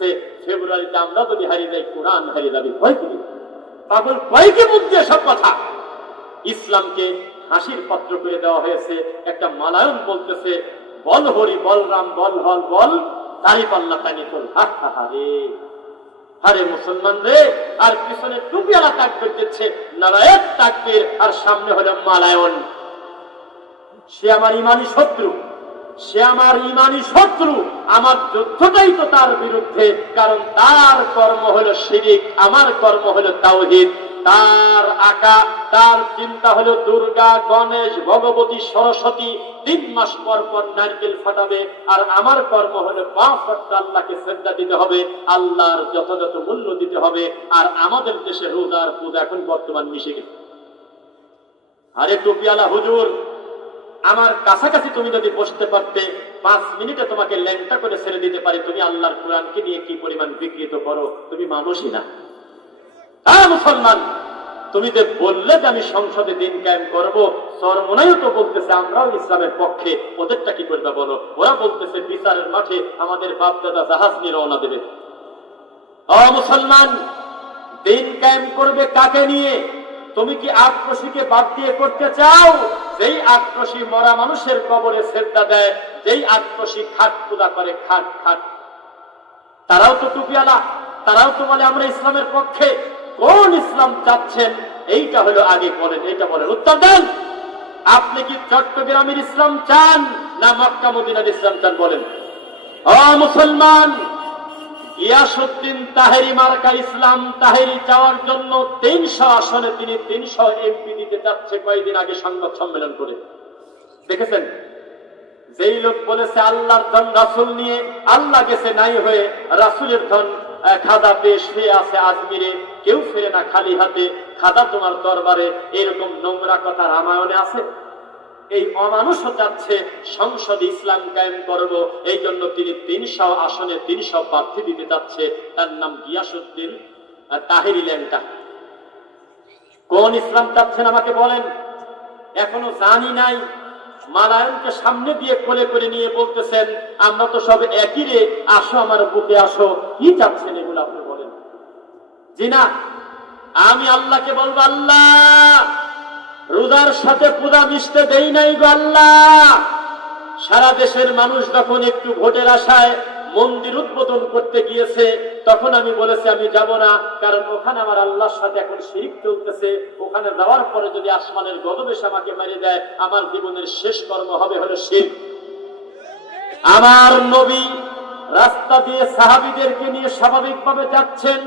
বলতেছে ফেব্রুয়ারিতে আমরা যদি হারিয়ে যাই কোরআন হারিয়ে যাবে। ভয় কি? পাগল ভয় কি মুখ দিয়ে সব কথা? ইসলামকে হাসির পাত্র করে দেওয়া হয়েছে। একটা মালায়ন বলতেছে বল হরি বল রাম বল হল বল দাড়ি পাল্লা টানি তোল। হারে আরে মুসলমান রে, আর পিছনে টুপিওয়ালা তাকবীর দিচ্ছে, নারায়ণ তাকবীর, আর সামনে হলো মালায়ন। সে আমার ইমানি শত্রু, সে আমার ইমানি শত্রু। আমার যুদ্ধটাই তো তার বিরুদ্ধে, কারণ তার কর্ম হলো শিরিক, আমার কর্ম হলো তাওহীদ। তার আকা, তার চিন্তা হলো দুর্গা, গণেশ, ভগবতী, সরস্বতী 3 মাস পর পর নারকেল ফাটাবে, আর আমার কর্ম হলো 5 ওয়াক্ত আল্লাহকে সিজদা দিতে হবে, আল্লাহর যথাযথ মূল্য দিতে হবে। আর আমাদের দেশে রোজার পূজা এখন বর্তমান মিশে গেছে। আরে টুপিওয়ালা হুজুর, আমার কাছাকাছি তুমি যদি বসতে পারতে 5 মিনিটে তোমাকে ল্যাংটা করে ছেড়ে দিতে পারি। তুমি আল্লাহর কোরআনকে নিয়ে কি পরিমাণ বিকৃত করো, তুমি মানুষই না। হ্যাঁ মুসলমান, তুমি যে বললে যে আমি সংসদে দিন কায়েম করবো, চরমোনাইও তো বলতেছে আমরাও ইসলামের পক্ষে, ওদেরটা কি করবে বলো? ওরা বলতেছে বিচারের মাঠে আমাদের বাপ দাদা জাহাজ নিয়ে রওনা দেবে। ও মুসলমান, দিন কায়েম করবে কাকে নিয়ে? তুমি কি আক্রোশীকে বাদ দিয়ে করতে চাও? যেই আক্রোশী মরা মানুষের কবরে সেজদা দেয়, যেই আক্রোশী খাট পূজা করে, খাট খাট, তারাও তো টুপিওয়ালা, তারাও তো বলে আমরা ইসলামের পক্ষে। কোন ইসলাম চাচ্ছেন? এইটা হলো আগে বলেন, এইটা বলেন, উত্তর দেন। আপনি কি চট্টগ্রামের ইসলাম চান না মক্কা মদিনার ইসলাম চান? বলেন। ও মুসলমান, গিয়াসউদ্দিন তাহেরি মার্কা ইসলাম তাহেরি চাওয়ার জন্য 300 আসনে তিনি 300 এমপি দিতে যাচ্ছে কয়েকদিন আগে সংবাদ সম্মেলন করে। দেখেছেন? যেই লোক বলেছে আল্লাহর ধন রাসূল নিয়ে, আল্লাহ গেছে নাই হয়ে, রাসূলের ধন খাদা পেয়ে শুয়ে আছে আজমিরে, কেউ ফেরে না খালি হাতে, খাদা তোমার দরবারে, এরকম নোংরা কথা রামায়ণে আছে? এই অমানুষও যাচ্ছে সংসদে ইসলাম কায়েম করব, এই জন্য তিনি 300 আসনে 300 প্রার্থী দিতে যাচ্ছে। তার নাম গিয়াসউদ্দিন তাহেরি ল্যাংটা। কোন ইসলাম চাচ্ছেন আমাকে বলেন? এখনো জানি নাই। মালায়নকে সামনে দিয়ে কোলে করে নিয়ে বলতেছেন আমরা তো সব একই রে, আসো আমার বুকে আসো। কি চাচ্ছেন এগুলো আপনি বলেন? জি না, আমি আল্লাহকে বলবো আল্লাহ, রোজার সাথে পূজা মিশতে দেই নাই গো আল্লাহ। সারা দেশের মানুষ যখন একটু ভোটের আশায় মন্দির উদ্বোধন করতে গিয়েছে, তখন আমি বলেছি আমি যাব না, কারণ ওখানে আমার আল্লাহর সাথে এখন শিরক চলতেছে। ওখানে যাওয়ার পরে যদি আসমানের গজব এসে আমাকে মেরে দেয়, আমার জীবনের শেষ কর্ম হবে হলো শিরক। আমার নবী রাস্তা দিয়ে সাহাবীদেরকে নিয়ে স্বাভাবিকভাবে যাচ্ছেন,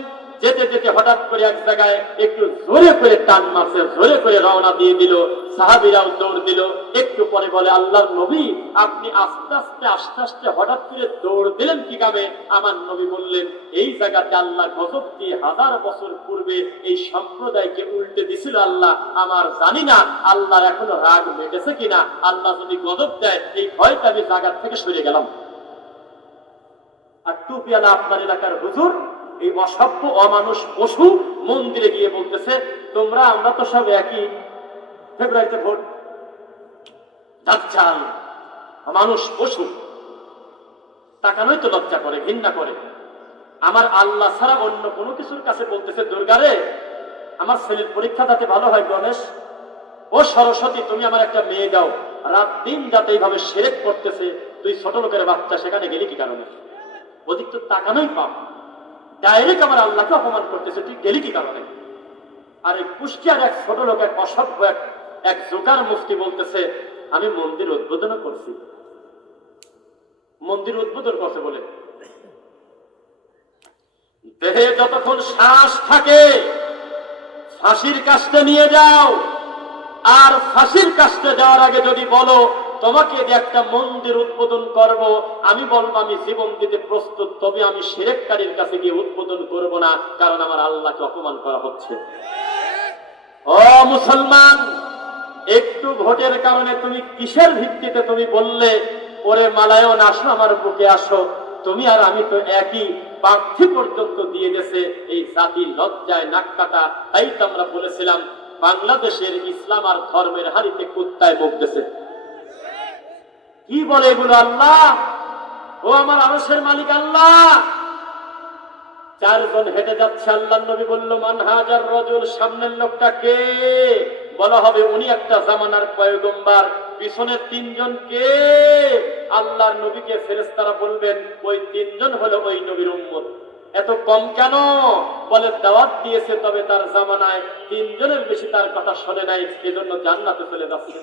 যেতে যেতে হঠাৎ করে এক জায়গায় একটু জোরে করে টান মারছে, জোরে করে রওনা দিয়ে দিল, সাহাবীরাও দৌড় দিল। একটু পরে বলে আল্লাহর নবী আপনি আস্তে আস্তে আস্তে আস্তে হঠাৎ করে দৌড় দিলেন কি কামে? আমার নবী বললেন এই জায়গাতে আল্লাহ গজব দিয়ে 1000 বছর পূর্বে এই সম্প্রদায়কে উল্টে দিছিল আল্লাহ। আমার জানি না আল্লাহর এখনো রাগ মেটেছে কিনা, আল্লাহ যদি গজব দেয় এই ভয়টা আমি জায়গা থেকে সরে গেলাম। আর টুপিওয়ালা আপনার এলাকার হুজুর, এই অসভ্য অমানুষ পশু মন্দিরে গিয়ে বলতেছে তোমরা আমরা তো সব একই, ফেব্রুয়ারিতে ভোট। দাজ্জাল মানুষ পশু, তাকানোই তো লজ্জা করে, ঘৃণা করে। আমার আল্লাহ ছাড়া অন্য কোনো কিছুর কাছে বলতেছে দুর্গারে আমার ছেলের পরীক্ষা যাতে ভালো হয়, গণেশ ও সরস্বতী তুমি আমার একটা মেয়ে দাও। রাত দিন যাতে এইভাবে শিরক করতেছে, তুই ছোট লোকের বাচ্চা সেখানে গেলি কি কারণে? অধিক তো তাকানোই পাপ, ডাইরেক্ট আমার আল্লাহকে অপমান করতেছে, তুই গেলি কি কারণে? আর এই কুষ্টিয়ার এক ছোট লোক, এক অসভ্য এক জোকার মুফতি বলতেছে আমি মন্দির উদ্বোধন করছি। মন্দির উদ্বোধন করছে বলে দেহে যতক্ষণ শ্বাস থাকে ফাঁসির কাস্তে নিয়ে যাও, আর ফাঁসির কাস্তে যাওয়ার আগে যদি বলো তোমাকে যে একটা মন্দির উদ্বোধন করব, আমি বলবো আমি জীবন দিতে প্রস্তুত, তবে আমি শিরককারীর কাছে গিয়ে উদ্বোধন করব না, কারণ আমার আল্লাহকে অপমান করা হচ্ছে। ও মুসলমান, একটু ভোটের কারণে তুমি কিসের ভিত্তিতে তুমি বললে ওরে মালায়ন আসো আমার বুকে আসো? তুমি আর আমি তো একই, প্রার্থী পর্যন্ত দিয়ে গেছে। এই জাতির লজ্জায় নাক কাটা। তাই তো আমরা বলেছিলাম বাংলাদেশের ইসলাম আর ধর্মের হাড়িতে কুত্তায় মুখ দিয়েছে। কি বলে এগুলো? আল্লাহ ও আমার আরশের মালিক আল্লাহ, চারজন হেঁটে যাচ্ছে, আল্লাহর নবী বলল, মান হাজার রাজুল, সামনের লোকটা কে? বলা হবে উনি একটা জামানার পয়গম্বর। পিছনের তিনজন কে? আল্লাহর নবীকে ফেরেশতারা বলবেন ওই তিনজন হলো ওই নবীর উম্মত। এত কম কেন? বলে দাওয়াত দিয়েছে, তবে তার জামানায় তিনজনের বেশি তার কথা শোনে নাই, এজন্য জান্নাতে চলে যাচ্ছে।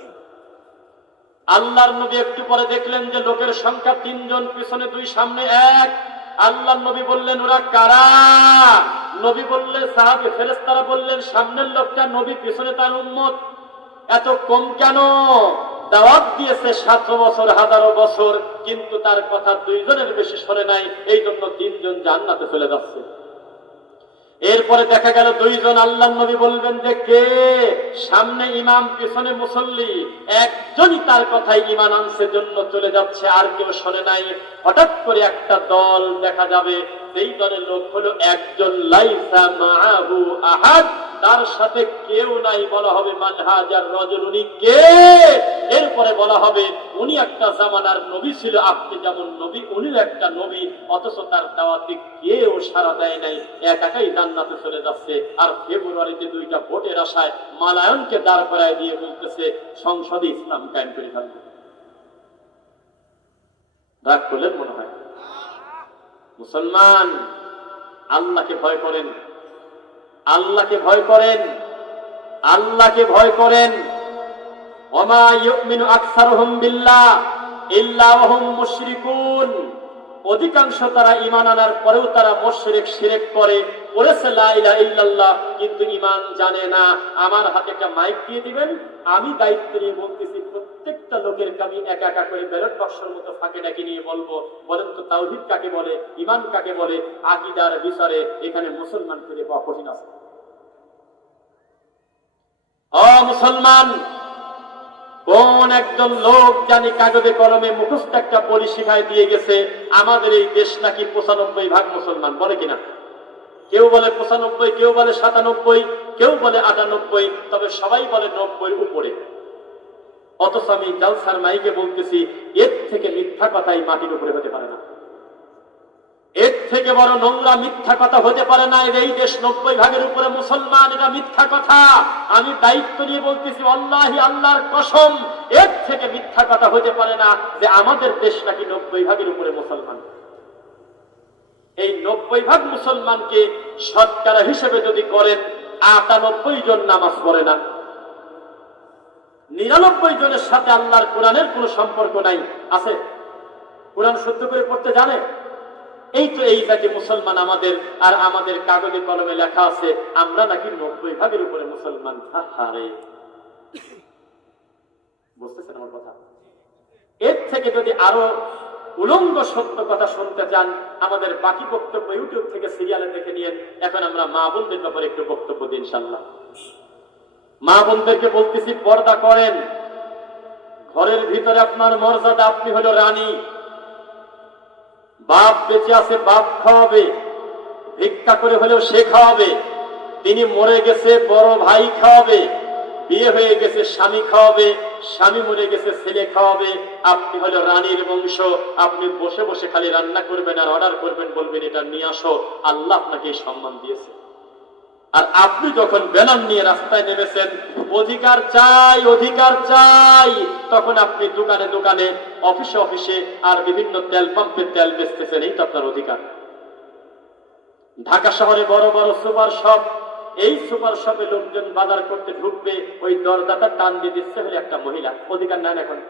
আল্লাহর নবী একটু পরে দেখলেন যে লোকের সংখ্যা তিনজন, পিছনে দুই, সামনে এক। আল্লাহর নবী বললেন ওরা কারা? নবী বললেন সাহাবী, ফেরেশতারা বললেন সামনের লোকটা নবী, পিছনে তার উম্মত। এত কম কেন? দাওয়াত দিয়েছে 700 বছর, 1000 বছর, কিন্তু তার কথা দুইজনের বেশি শোনে নাই, এই জন্য তিনজন জান্নাতে চলে যাচ্ছে। এরপরে দেখা গেল দুইজন। আল্লাহর নবী বলবেন যে কে? সামনে ইমাম, পিছনে মুসল্লি, একজনই তার কথাই ঈমান আনছে, জন্য চলে যাচ্ছে, আর কেউ শোনে নাই। হঠাৎ করে একটা দল দেখা যাবে, যেই দলের লোক হলো একজন, লাইসা মাআহু আহাদ, তার সাথে কেউ নাই। বলা হবে মান হাজার রাজুল, উনি কে? এরপরে বলা হবে উনি একটা জামানার নবী ছিল, আপনি যেমন নবী, উনিও একটা নবী, অথচ তার দাওয়াতে কেউ সাড়া দেয় নাই, একাই জান্নাতে চলে যাচ্ছে। আর ফেব্রুয়ারিতে 2টা ভোটের আশায় মালায়নকে দাঁড় করায় দিয়ে বলতেছে সংসদে ইসলাম কায়েম করে ফেলবে। রাগ করলেন মনে হয়? মুসলমান, আল্লাহকে ভয় করেন, আল্লাহকে ভয় করেন, আল্লাহকে ভয় করেন। ওমা ইউমিনু আকসারুহুম বিল্লাহ ইল্লা ওয়া হুম মুশরিকুন, অধিকাংশ তারা ঈমান আনার পরেও তারা মুশরিক, শিরক করে, বলেছে লা ইলাহা ইল্লাল্লাহ, কিন্তু ঈমান জানে না। আমার হাতে একটা মাইক দিয়ে দিবেন, আমি দায়িত্ব নিয়ে বলতেছি, প্রত্যেকটা লোকের কামি একা একা করে ব্যালট বাক্সের মতো ফাঁকে ডাকি নিয়ে বলবো, বলেন তো তাওহীদ কাকে বলে, ঈমান কাকে বলে? আকীদার বিচারে এখানে মুসলমান খুঁজে পাওয়া কঠিন আছে। ও মুসলমান, কোন একজন লোক জানি কাগজে কলমে মুখস্থ একটা বলি শিখায় দিয়ে গেছে, আমাদের এই দেশ নাকি 95% মুসলমান, বলে কিনা? কেউ বলে 95, কেউ বলে 97, কেউ বলে 98, তবে সবাই বলে 90-এর উপরে। অথচ আমি জালসার মাইকে বলতেছি, এর থেকে মিথ্যা কথাই মাটির উপরে হতে পারে না, এর থেকে বড় নোংরা মিথ্যা কথা হতে পারে না। এই দেশ 90% উপরে মুসলমান, এটা মিথ্যা কথা। আমি দায়িত্ব নিয়ে বলতেছি, আল্লাহি, আল্লাহর কসম, এর থেকে মিথ্যা কথা হতে পারে না যে আমাদের দেশ নাকি 90% উপরে মুসলমান। এই 90% মুসলমানকে শতকরা হিসেবে যদি করেন, 98 জন নামাজ পড়ে না, 99 জনের সাথে আল্লাহর কোরআনের কোনো সম্পর্ক নাই। আছে? কোরআন শুদ্ধ করে পড়তে জানে? এই তো এই জাতি মুসলমান আমাদের, আর আমাদের কাগজে কলমে লেখা আছে আমরা নাকি 90% উপরে মুসলমান। হারে, বুঝতেছেন আমার কথা? এর থেকে যদি আরো উলঙ্গ সত্য কথা শুনতে চান, আমাদের বাকি বক্তব্য ইউটিউব থেকে সিরিয়ালে দেখে নিয়েন। এখন আমরা মা বোনদের ব্যাপারে একটু বক্তব্য দিই ইনশাআল্লাহ। মা বোনদেরকে বলতেছি, পর্দা করেন। ঘরের ভিতরে আপনার মর্যাদা, আপনি হলো রানী। বাপ বেঁচে আছে, বাপ খাওয়াবে, ভিক্ষা করে হলেও সে খাওয়াবে। তিনি মরে গেছে, বড় ভাই খাওয়াবে। বিয়ে হয়ে গেছে, স্বামী খাওয়াবে। স্বামী মরে গেছে, ছেলে খাওয়াবে। আপনি হলো রানীর বংশ, আপনি বসে বসে খালি রান্না করবেন আর অর্ডার করবেন, বলবেন এটা নিয়ে আসো। আল্লাহ আপনাকে এই সম্মান দিয়েছে। আর আপনি যখন ব্যানার নিয়ে রাস্তায় নেমেছেন, অধিকার চাই, অধিকার চাই, তখন আপনি দোকানে দোকানে, অফিসে অফিসে আর বিভিন্ন তেল পাম্পে তেল বেচতেছেন, এই তো আপনার অধিকার। ঢাকা শহরে বড় বড় সুপার শপ, এই সুপার শপে লোকজন বাজার করতে ঢুকবে, ওই দরজাটা টান দিয়ে দিচ্ছে হলে একটা মহিলা। অধিকার নেন এখন?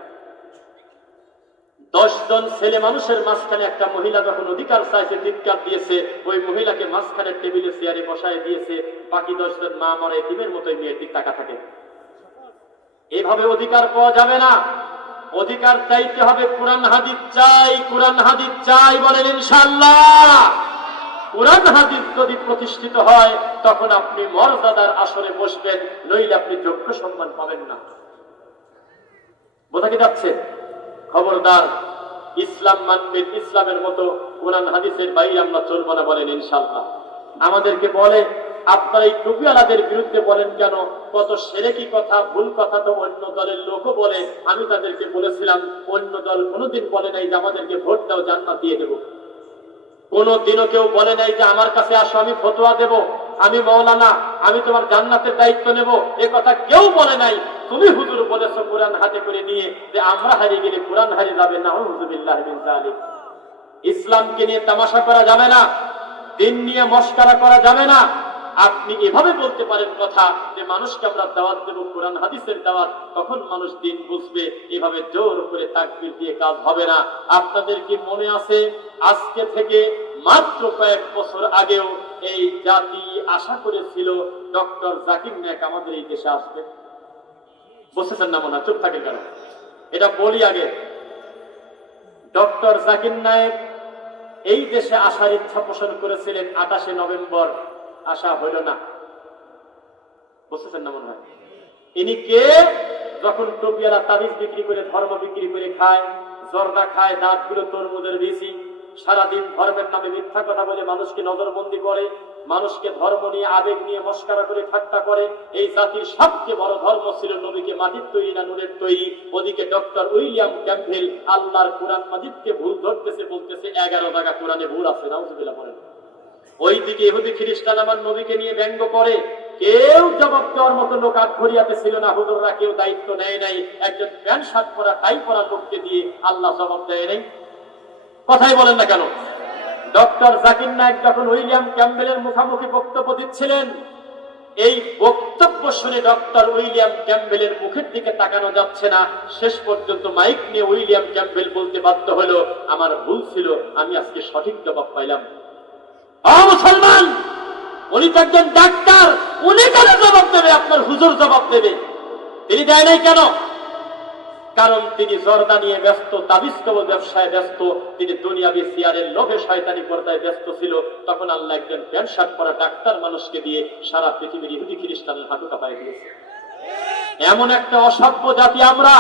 10 জন ছেলে মানুষের মাঝখানে একটা মহিলা যখন অধিকার চাইছে, চিৎকার দিয়েছে, ওই মহিলাকে মাঝখানে টেবিলে চেয়ারে বসায় দিয়েছে। বাকি 10 জন মা মরা এতিমের মতোই মেয়ের দিক তাকা থাকে। এভাবে অধিকার পাওয়া যাবে না। অধিকার চাইতে হবে, কোরআন হাদিস চাই, কোরআন হাদিস চাই, বলেন ইনশাআল্লাহ। কোরআন হাদিস যদি প্রতিষ্ঠিত হয়, তখন আপনি মর্যাদার আসরে বসবেন, নইলে আপনি যোগ্য সম্মান পাবেন না। বোঝা কি যাচ্ছে? খবরদার, ইসলাম মানবেন, ইসলামের মতো কোরআন হাদিসের বাইরে আমরা চলবো না, বলেন ইনশাআল্লাহ। আমাদেরকে বলে আপনারা এই টুপিওয়ালাদের বিরুদ্ধে বলেন কেন? কত শিরকি কথা, ভুল কথা তো অন্য দলের লোকও বলে। আমি তাদেরকে বলেছিলাম, অন্য দল কোনোদিন বলে নাই যে আমাদেরকে ভোট দাও, জান্নাত দিয়ে দেব। কোনদিনও কেউ বলে নাই যে আমার কাছে আসো, আমি ফতোয়া দেব, আমি মাওলানা, আমি তোমার জান্নাতের দায়িত্ব নেব। এ কথা কেউ বলে নাই। তুমি হুজুর বলেছো কোরআন হাতে করে নিয়ে যে আমরা হারিয়ে গেলে কোরআন হারিয়ে যাবে। নাউযুবিল্লাহ মিন যালিক। ইসলামকে নিয়ে তামাশা করা যাবে না, দিন নিয়ে মস্করা করা যাবে না। আপনি এভাবে বলতে পারেন কথা যে মানুষকে আমরা দাওয়াত দেব, কোরআন হাদিসের দাওয়াত, তখন মানুষ দিন বুঝবে। এভাবে জোর করে তাকবীর দিয়ে কাজ হবে না। আপনাদের কি মনে আছে আজকে থেকে মাত্র কয়েক বছর আগেও এই জাতি আশা করেছিল ডক্টর জাকির নায়েক আমাদের এই দেশে আসবে? বুঝতেছেন না মনে হয়? চুপ থাকে কেন? এটা বলি আগে। ডক্টর জাকির নায়েক এই দেশে আসার ইচ্ছা পোষণ করেছিলেন 28 নভেম্বর, আসা হইল না। বুঝতেছেন না মনে হয়? ইনি কে? যখন টুপিওয়ালা তাবিজ বিক্রি করে, ধর্ম বিক্রি করে খায়, জর্দা খায়, দাঁতগুলো তরমুজের বেশি, সারাদিন ধর্মের নামে মিথ্যা কথা বলে মানুষকে নজরবন্দি করে, মানুষকে ধর্ম নিয়ে আবেগ নিয়ে মস্করা করে ঠাট্টা করে। এই জাতির সবচেয়ে বড় ধর্ম ছিল নবীকে মাটির তৈরি না নুরের তৈরি। ওদিকে ডক্টর উইলিয়াম ক্যাম্পবেল আল্লাহর কোরআন মাজিদকে ভুল ধরতেছে, বলতেছে 11 জায়গা কোরআনে ভুল আছে। নাউযুবিল্লাহ বলেন। ওইদিকে ইহুদি খ্রিস্টান আমার নবীকে নিয়ে ব্যঙ্গ করে। কেউ জবাব দেওয়ার মতো লোক আট ঘড়িয়াতে ছিল না। হুজুররা কেউ দায়িত্ব নেয় নাই। একজন প্যান্ট শার্ট পরা, টাই পরা লোককে দিয়ে আল্লাহ জবাব দেয় নাই। কথাই বলেন না কেন? ডক্টর জাকির নায়েক যখন উইলিয়াম ক্যাম্পবেলের মুখোমুখি বক্তব্য দিচ্ছিলেন, এই বক্তব্য শুনে ডক্টর উইলিয়াম ক্যাম্পবেলের মুখের দিকে তাকানো যাচ্ছে না। শেষ পর্যন্ত মাইক নিয়ে উইলিয়াম ক্যাম্পবেল বলতে বাধ্য হলো, আমার ভুল ছিল, আমি আজকে সঠিক জবাব পাইলাম। মুসলমান, উনি তো একজন ডাক্তার, উনি কেন জবাব দেবে? আপনার হুজুর জবাব দেবে। তিনি দেয় নাই কেন? কারণ তিনি জর্দা নিয়ে ব্যস্ত, তাবিজ কবজ ব্যবসায় ব্যস্ত, তিনি দুনিয়াবি সিয়ারের লোভে শয়তানি পর্দায় ব্যস্ত ছিল। তখন আল্লাহ একজন প্যান্ট শার্ট পরা ডাক্তার মানুষকে দিয়ে সারা পৃথিবীর ইহুদি খ্রিস্টানের হাঁটু কাঁপায় দিয়েছে। এমন একটা অসভ্য জাতি আমরা।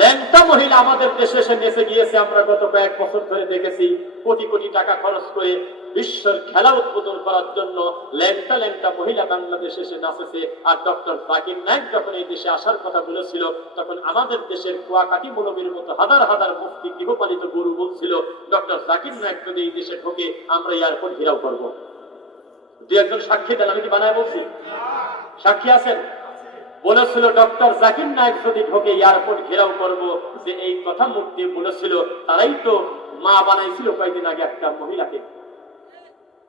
ল্যাংটা মহিলা আমাদের দেশে এসে নেচে গিয়েছে। আমরা গত কয়েক বছর ধরে দেখেছি কোটি কোটি টাকা খরচ করে বিশ্বের খেলা উদ্বোধন করার জন্য ল্যাংটা ল্যাংটা মহিলা বাংলাদেশে এসে নাচেছে। আর ডক্টর জাকির নায়েক যখন এই দেশে আসার কথা বলেছিল, তখন আমাদের দেশের কুয়াকাটি মৌলবীর মতো হাজার হাজার মুফতি গৃহপালিত গরু বলছিল ডক্টর জাকির নায়েক যদি এই দেশে ঢোকে আমরা এয়ারপোর্ট ঘেরাও করবো। দু একজন সাক্ষী দেন, আমি কি বানায় বলছি? সাক্ষী আছেন? বলেছিল ডক্টর জাকির নায়েক যদি ঢোকে এয়ারপোর্ট ঘেরাও করব। যে এই কথা মুখ দিয়ে বলেছিল, তারাই তো মা বানাইছিল কয়েকদিন আগে একটা মহিলাকে।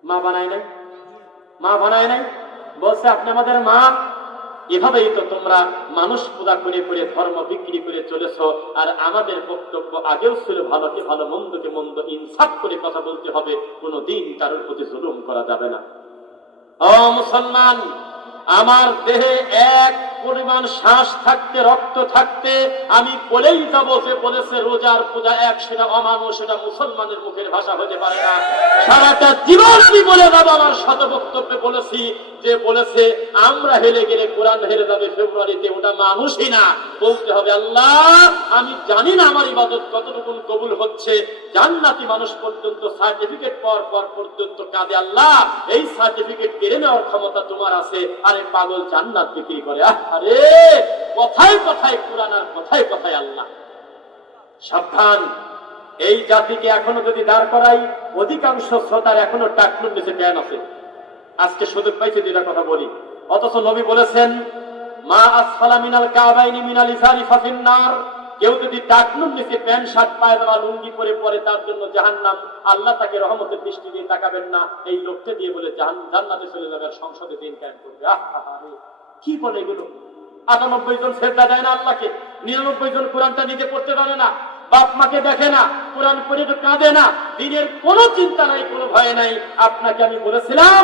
মা বানায় নাই? মা বানায় নাই? বলছে আপনি আমাদের মা। এভাবেই তো তোমরা মানুষ পূজা করে করে ধর্ম বিক্রি করে চলেছ। আর আমাদের বক্তব্য আগেও ছিল ভালোকে ভালো, মন্দকে মন্দ, ইনসাফ করে কথা বলতে হবে, কোনদিন কারোর প্রতি জুলুম করা যাবে না। ও মুসলমান, আমার দেহে এক পরিমাণ শ্বাস থাকতে, রক্ত থাকতে আমি বলেই যাবো যে বলেছে রোজার পূজা এক, সেটা অমানুষ, সেটা মুসলমানের মুখের ভাষা হতে পারে না। সারাটা জীবন আমি বলে যাবো, আমার শত বক্তব্যে বলেছি যে বলেছে আমরা হেরে গেলে কোরআন হেরে যাবে ফেব্রুয়ারিতে, ওটা মানুষই না। বলতে হবে আল্লাহ আমি জানি না আমার ইবাদত কতটুকু কবুল হচ্ছে। জান্নাতি মানুষ পর্যন্ত সার্টিফিকেট পাওয়ার পর পর্যন্ত কাঁদে, আল্লাহ এই সার্টিফিকেট কেড়ে নেওয়ার ক্ষমতা তোমার আছে। আরে পাগল জান্নাত বিক্রি করে। আরে কথায় কথায় কোরআন আর কথায় কথায় আল্লাহ। সাবধান, এই জাতিকে এখনো যদি দাঁড় করাই, অধিকাংশ শ্রোতার এখনো টাকনুর নিচে জ্ঞান আছে। আজকে সুযোগ পাইছে দুইটা কথা বলি। অথচ নবী বলেছেন মা আসফালা মিনাল কাবাইনি মিনাল ইজারি ফাফিন্নার। কেউ যদি টাকনুর নিচে প্যান্ট শার্ট পায়জামা লুঙ্গি পরে তার জন্য জাহান্নাম। আল্লাহ তাকে রহমতের দৃষ্টি দিয়ে তাকাবেন না। এই লোককে দিয়ে বলে জান্নাতে চলে যাবে, আর সংসদে দিন কায়েম করবে। আরে কি বলে এগুলো? 98 জন সেজদা দেয় না আল্লাহকে, 99 জন কোরআনটা নিজে পড়তে পারে না, বাপ মাকে দেখে না, কোরআন পড়ে তো কাঁদে না, দিনের কোনো চিন্তা নাই, কোনো ভয় নাই। আপনাকে আমি বলেছিলাম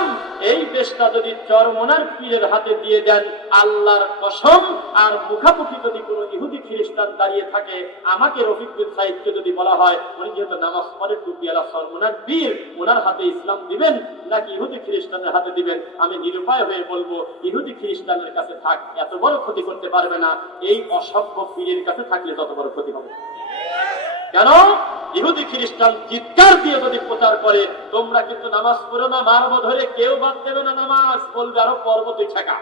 এই দেশটা যদি চরমনার পীরের হাতে দিয়ে দেন, আল্লাহর কসম, আর মুখামুখি যদি কোনো ইহুদি খ্রিস্টান দাঁড়িয়ে থাকে, আমাকে রফিক বিন সাইদকে যদি বলা হয় উনি যেহেতু নামাজ পড়ে টুপিওয়ালা চরমনার পীর, ওনার হাতে ইসলাম দিবেন নাকি ইহুদি খ্রিস্টানের হাতে দিবেন, আমি নিরুপায় হয়ে বলবো ইহুদি খ্রিস্টানের কাছে থাক, এত বড় ক্ষতি করতে পারবে না। এই অসভ্য পীরের কাছে থাকলে তত বড় ক্ষতি হবে। কেন? ইহুদি খ্রিস্টান চিৎকার দিয়ে যদি প্রচার করে তোমরা কিন্তু নামাজ পড়ো না, মারবো ধরে, কেউ বাদ দেবে না নামাজ, বলবে আরো পর্বতই ঠেকা।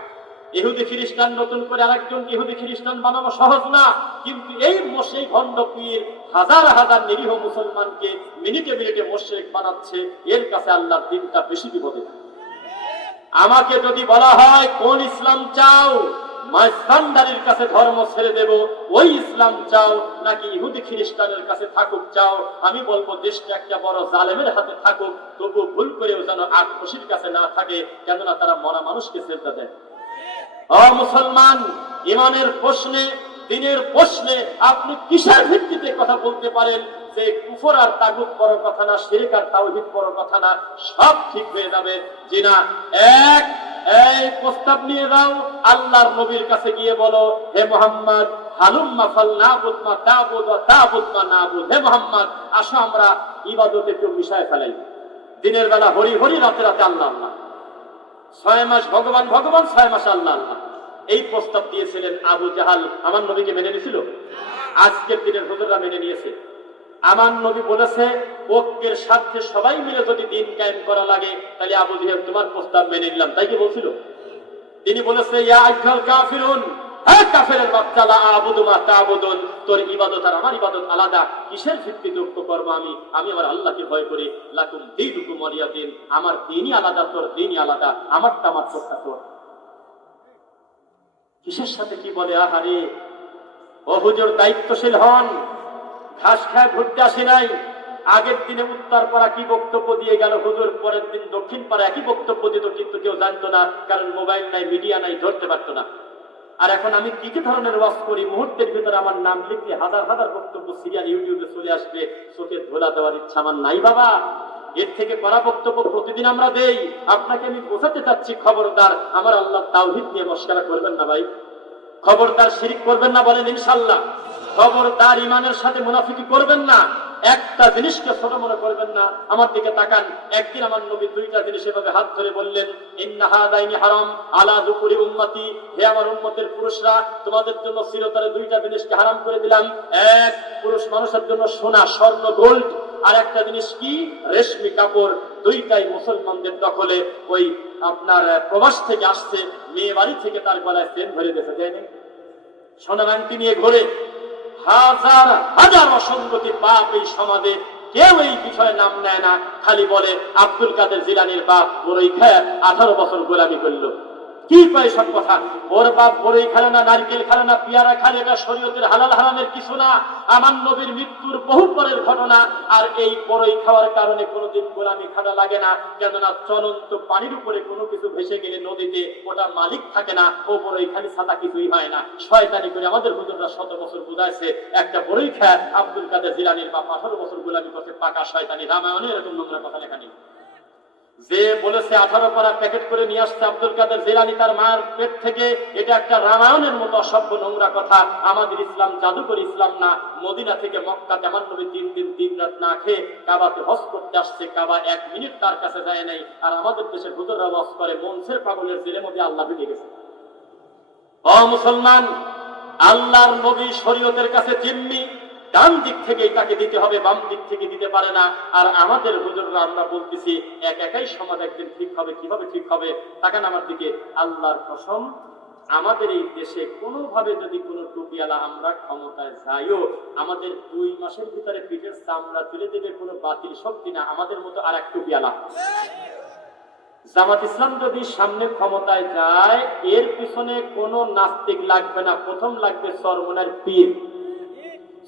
ইহুদি খ্রিস্টান নতুন করে আরেকজন ইহুদি খ্রিস্টান বানানো সহজ না, কিন্তু এই মোশেক ভণ্ড পীর হাজার হাজার নিরীহ মুসলমানকে মিনিটে মিনিটে মোশেক বানাচ্ছে। এর কাছে আল্লাহর দিনটা বেশি বিপদে। আমাকে যদি বলা হয় কোন ইসলাম চাও, মাইস্তানদারির কাছে ধর্ম ছেড়ে দেব, ওই ইসলাম চাও নাকি ইহুদি খ্রিস্টানের কাছে থাকুক চাও, আমি বলবো দেশটা একটা বড় জালেমের হাতে থাকুক, তবু ভুল করেও যেন আটপশির কাছে না থাকে, কেননা তারা মরা মানুষকে সেজদা দেয়। ও মুসলমান, ইমানের প্রশ্নে, দিনের প্রশ্নে আপনি কিসের ভিত্তিতে কথা বলতে পারেন যে কুফর আর তাগুত বড় কথা না, শিরক আর তাওহীদ বড় কথা না, সব ঠিক হয়ে যাবে? জি না। এই প্রস্তাব নিয়ে যাও, আল্লাহর নবীর কাছে গিয়ে বলো, হে মুহাম্মদ হালুম্মা ফালনাবুদ মা তাবুদ ওয়া তাবুদ মা নাবুদ। হে মুহাম্মদ, আসো আমরা ইবাদতে একটু মিশায় ফেলাই। দিনের বেলা হরি হরি, রাতে রাতে আল্লাহ আল্লাহ। 6 মাস ভগবান ভগবান, 6 মাস আল্লাহ আল্লাহ। এই প্রস্তাব দিয়েছিলেন আবু জাহাল। আমার নবীকে মেনে নিয়েছিল? আজকের দিনের হুজুররা মেনে নিয়েছে। আমার নবী বলেছে ঐক্যের স্বার্থে সবাই মিলে যদি দিন কায়েম করা লাগে, তাহলে আবু জাহেল তোমার প্রস্তাব মেনে নিলাম। তাই কি বলছিল? তিনি বলেছে ইয়া আইয়ুহাল কাফিরুন, হে কাফেরের বাচ্চা, লা আবুদু মা তা'বুদুন, তোর ইবাদত আর আমার ইবাদত আলাদা। কিসের ভিত্তিতে ঐক্য করব? আমি আমার আল্লাহকে ভয় করি। লাকুম দীনুকুম ওয়ালিয়া দীন, আমার দ্বীনই আলাদা, তোর দ্বীনই আলাদা, আমারটা আমার, তোরটা তোর। কিসের সাথে কি বলে? আহারে ও হুজুর, দায়িত্বশীল হন। ঘাস খায় ঘুরতে আসি নাই। আগের দিনে উত্তর পাড়া কি বক্তব্য দিয়ে গেল হুজুর, পরের দিন দক্ষিণ পাড়া একই বক্তব্য দিত, কিন্তু কেউ জানতো না, কারণ মোবাইল নাই, মিডিয়া নাই, ধরতে পারতো না। আর এখন আমি কি কি ধরনের ওয়াজ করি, মুহূর্তের ভিতরে আমার নাম লিখলে হাজার হাজার বক্তব্য সিরিয়াল ইউটিউবে চলে আসবে। চোখে ধোলা দেওয়ার ইচ্ছা আমার নাই বাবা। এর থেকে কড়া বক্তব্য প্রতিদিন আমরা দেই। আপনাকে আমি বোঝাতে চাচ্ছি, খবরদার আমার আল্লাহ তাওহীদ নিয়ে মশকরা করবেন না ভাই। খবরদার শিরিক করবেন না, বলেন ইনশাআল্লাহ। খবরদার ইমানের সাথে মুনাফিকি করবেন না। একটা জিনিসকে ছোট মনে করবেন না। আমার দিকে তাকান। একদিন আমার নবী দুইটা জিনিস এভাবে হাত ধরে বললেন, ইন্না হাযাইনি হারাম আলা যুকুরি উম্মতি, হে আমার উম্মতের পুরুষরা, তোমাদের জন্য চিরতরে দুইটা জিনিসকে হারাম করে দিলাম। এক, পুরুষ মানুষের জন্য সোনা, স্বর্ণ, গোল্ড। আর একটা জিনিস কি? রেশমি কাপড়। দুইটাই মুসলমানদের দখলে। ওই আপনার প্রবাস থেকে আসছে, মেয়ে বাড়ি থেকে তার গলায় চেন ধরে দিয়েছে, তাই না? সোনার আংটি নিয়ে ঘোরে। হাজার হাজার অসঙ্গতি বাপ এই সমাজে, কেউ এই বিষয়ে নাম নেয় না। খালি বলে আব্দুল কাদের জিলানীর বাপ বড়ই খায় 18 বছর গোলামি করলো। কি কয় সব কথা? ওর বাপ বড়ই খালে না, নারকেল খালে না, পেয়ারা খালে, এটা শরীয়তের হালাল হারামের কিছু না। আমার নবীর মৃত্যুর বহু পরের ঘটনা। আর এই বড়ই খাওয়ার কারণে কোনোদিন গোলামি খাটা লাগে না, কেননা চলন্ত পানির উপরে কোনো কিছু ভেসে গেলে নদীতে ওটা মালিক থাকে না। ও বড়ই খালি ছাতা কিছুই হয় না। শয়তানি করে আমাদের হুজুররা 100 বছর বুঝাইছে, একটা বড়ই খায় আব্দুল কাদের জিলানীর বাপ 18 বছর গোলামি করছে, পাকা শয়তানি। রামায়ণে এরকম নোংরা কথা লেখা নেই। যে বলেছে 18 পারা প্যাকেট করে নিয়ে আসছে আব্দুল কাদের জিলানী তার মায়ের পেট থেকে, এটা একটা রামায়ণের মতো অসভ্য নোংরা কথা। আমাদের ইসলাম জাদুকর ইসলাম না। মদিনা থেকে মক্কাতে আমার নবী 3 দিন 3 রাত না খেয়ে কাবাতে হজ করতে আসছে। কাবা 1 মিনিট তার কাছে যায় নাই। আর আমাদের দেশে হুজুররা ওয়াজ করে মনসের পাগলের জেলের মধ্যে আল্লাহ ঢুকে গেছে। ও মুসলমান, আল্লাহর নবী শরীয়তের কাছে জিম্মি। ডান দিক থেকে তাকে দিতে হবে, বাম দিক থেকে দিতে পারে না। আর আমাদের হুজুররা আমরা বলতেছি একাই সমাজ একদিন ঠিক হবে। কিভাবে ঠিক হবে? তাকান আমার দিকে। আল্লাহর কসম, আমাদের এই দেশে কোনোভাবে যদি কোনো টুপিওয়ালা আমরা ক্ষমতায় যাইও, আমাদের 2 মাসের ভিতরে পিঠের চামড়া তুলে দেবে কোনো বাতিল শক্তি না, আমাদের মতো আর এক টুপিওয়ালা। জামাত ইসলাম যদি সামনে ক্ষমতায় যায়, এর পিছনে কোনো নাস্তিক লাগবে না। প্রথম লাগবে চরমোনার পীর।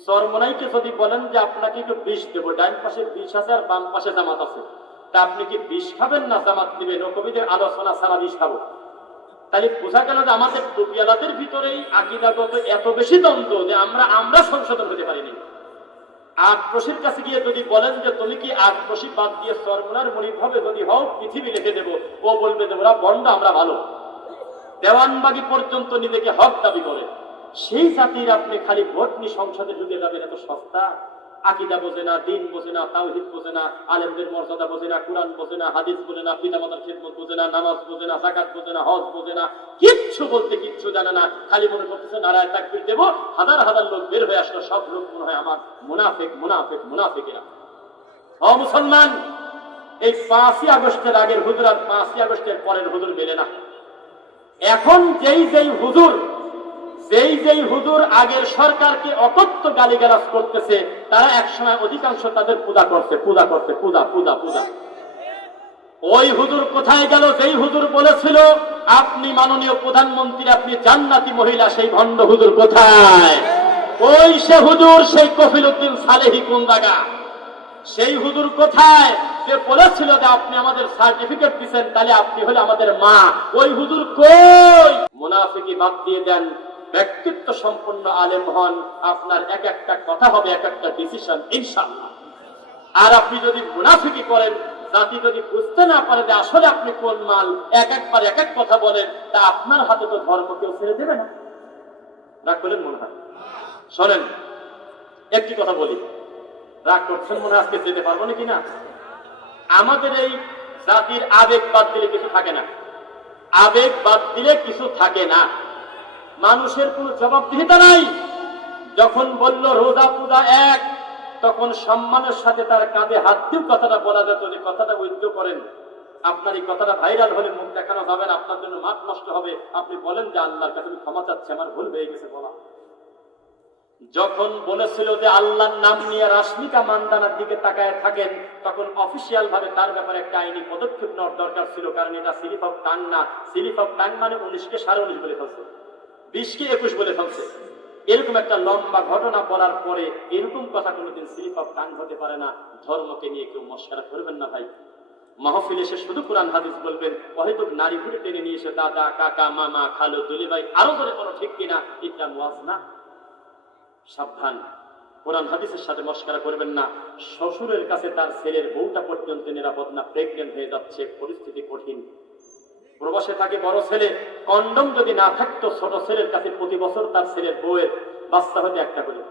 চরমোনাইকে যদি বলেন যে আপনাকে একটু বিষ দেবো, ডান পাশে বিষ আছে আর বাম পাশে জামাত আছে, তা আপনি কি বিষ খাবেন না জামাত দিবেন? নবীদের আলোচনা ছাড়া বিষ খাবো? তাহলে বোঝা গেল যে আমাদের টুপিওয়ালাদের ভিতরেই আকীদাগত এত বেশি দ্বন্দ্ব যে আমরা সংশোধন হতে পারিনি। আটরশির কাছে গিয়ে যদি বলেন যে তুমি কি আটরশি বাদ দিয়ে চরমোনার মুরিদ হবে, যদি হও পৃথিবী লিখে দেবো, ও বলবে যে ওরা বন্ড, আমরা ভালো। দেওয়ানবাগি পর্যন্ত নিজেকে হক দাবি করে। সেই জাতির আপনি খালি ভোট নিয়ে সংসদে ঢুকে যাবেন, এত সস্তা? আকীদা বোঝে না, দিন বোঝে না, তাওহীদ বোঝে না, আলেমদের মর্যাদা বোঝে না, কুরআন বোঝে না, হাদিস বোঝে না, পিতামাতার খিদমত বোঝে না, নামাজ বোঝে না, যাকাত বোঝে না, হজ বোঝে না, কিচ্ছু বলতে কিচ্ছু জানে না। খালি মনে করতেছে নারায়ে তাকবীর দেব, হাজার হাজার লোক বের হয়ে আসলো, সব লোক মনে হয় আমার মুনাফিক মুনাফিক মুনাফিকেরা। ও মুসলমান, এই 5ই আগস্টের আগের হুজুর আর 5ই আগস্টের পরের হুজুর মেলে না। এখন যেই হুজুর আগের সরকারকে অকথ্য গালিগালাজ করতেছে, তারা একসময় অধিকাংশ তাদের পূজা করছে। ওই হুজুর কোথায় গেল? যেই হুজুর বলেছিল আপনি মাননীয় প্রধানমন্ত্রী, আপনি জান্নাতি মহিলা, সেই ভণ্ড হুজুর কোথায়? ওই সে হুজুর, সেই কফিল উদ্দিন সালেহি কোন জায়গা? সেই হুজুর কোথায়? সে বলেছিল যে আপনি আমাদের সার্টিফিকেট দিচ্ছেন, তাহলে আপনি হলে আমাদের মা। ওই হুজুর কই? মুনাফিকি বাদ দিয়ে দেন, ব্যক্তিত্ব সম্পন্ন আলেম হন, আপনার এক একটা কথা হবে এক একটা ডিসিশন ইনশাআল্লাহ। আর আপনি যদি মুনাফিকি করেন, জাতি যদি বুঝতে না পারে যে আসলে আপনি কোন মাল, একবার এক এক কথা বলেন, তা আপনার হাতে তো ধর্ম কেউ ছেড়ে দেবে না। রাগ করলেন মনে হয়? শোনেন, একটি কথা বলি, রাগ করছেন মনে আজকে যেতে পারবো নাকি না? আমাদের এই জাতির আবেগ বাদ দিলে কিছু থাকে না। আবেগ বাদ দিলে কিছু থাকে না। মানুষের কোন জবাবদিহিতা নাই। যখন বলল রোজা পূজা এক, তখন সম্মানের সাথে তার কাঁধে হাত দিয়ে কথাটা বলা যেত যে কথাটা বৈধ করেন, আপনার এই কথাটা ভাইরাল হলে মুখ দেখানো যাবে না, আপনার জন্য মাঠ নষ্ট হবে, আপনি বলেন যে আল্লাহর কাছে আমি ক্ষমা চাচ্ছি, আমার ভুল হয়ে গেছে বলা। যখন বলেছিল যে আল্লাহর নাম নিয়ে রাশমিকা মান্দানার দিকে তাকায় থাকেন, তখন অফিসিয়াল ভাবে তার ব্যাপারে একটা আইনি পদক্ষেপ নেওয়ার দরকার ছিল, কারণ এটা স্লিপ অফ টাং না। স্লিপ অফ টাং মানে 19কে 19.5 বলে ফেলছে, 20কে 21 বলে ফেলছে। এরকম একটা লম্বা ঘটনা বলার পরে এরকম কথা কোনোদিন স্লিপ অফ টাং হতে পারে না। ধর্মকে নিয়ে কেউ মস্করা করবেন না ভাই। মাহফিল এসে শুধু কোরআন হাদিস বলবেন, হয়তো নারী ঘুরে টেনে নিয়ে এসে দাদা, কাকা, মামা, খালু, দুলি ভাই আরো ধরে বলো, ঠিক কিনা? এটা ওয়াজ না। সাবধান, কোরআন হাদিসের সাথে মস্করা করবেন না। শ্বশুরের কাছে তার ছেলের বউটা পর্যন্ত নিরাপদ না, প্রেগনেন্ট হয়ে যাচ্ছে, পরিস্থিতি কঠিন। প্রবাসে থাকে বড় ছেলে, কন্ডম যদি না থাকতো ছোট ছেলের কাছে প্রতি বছর তার ছেলের বউয়ের বাচ্চা হতে একটা করে।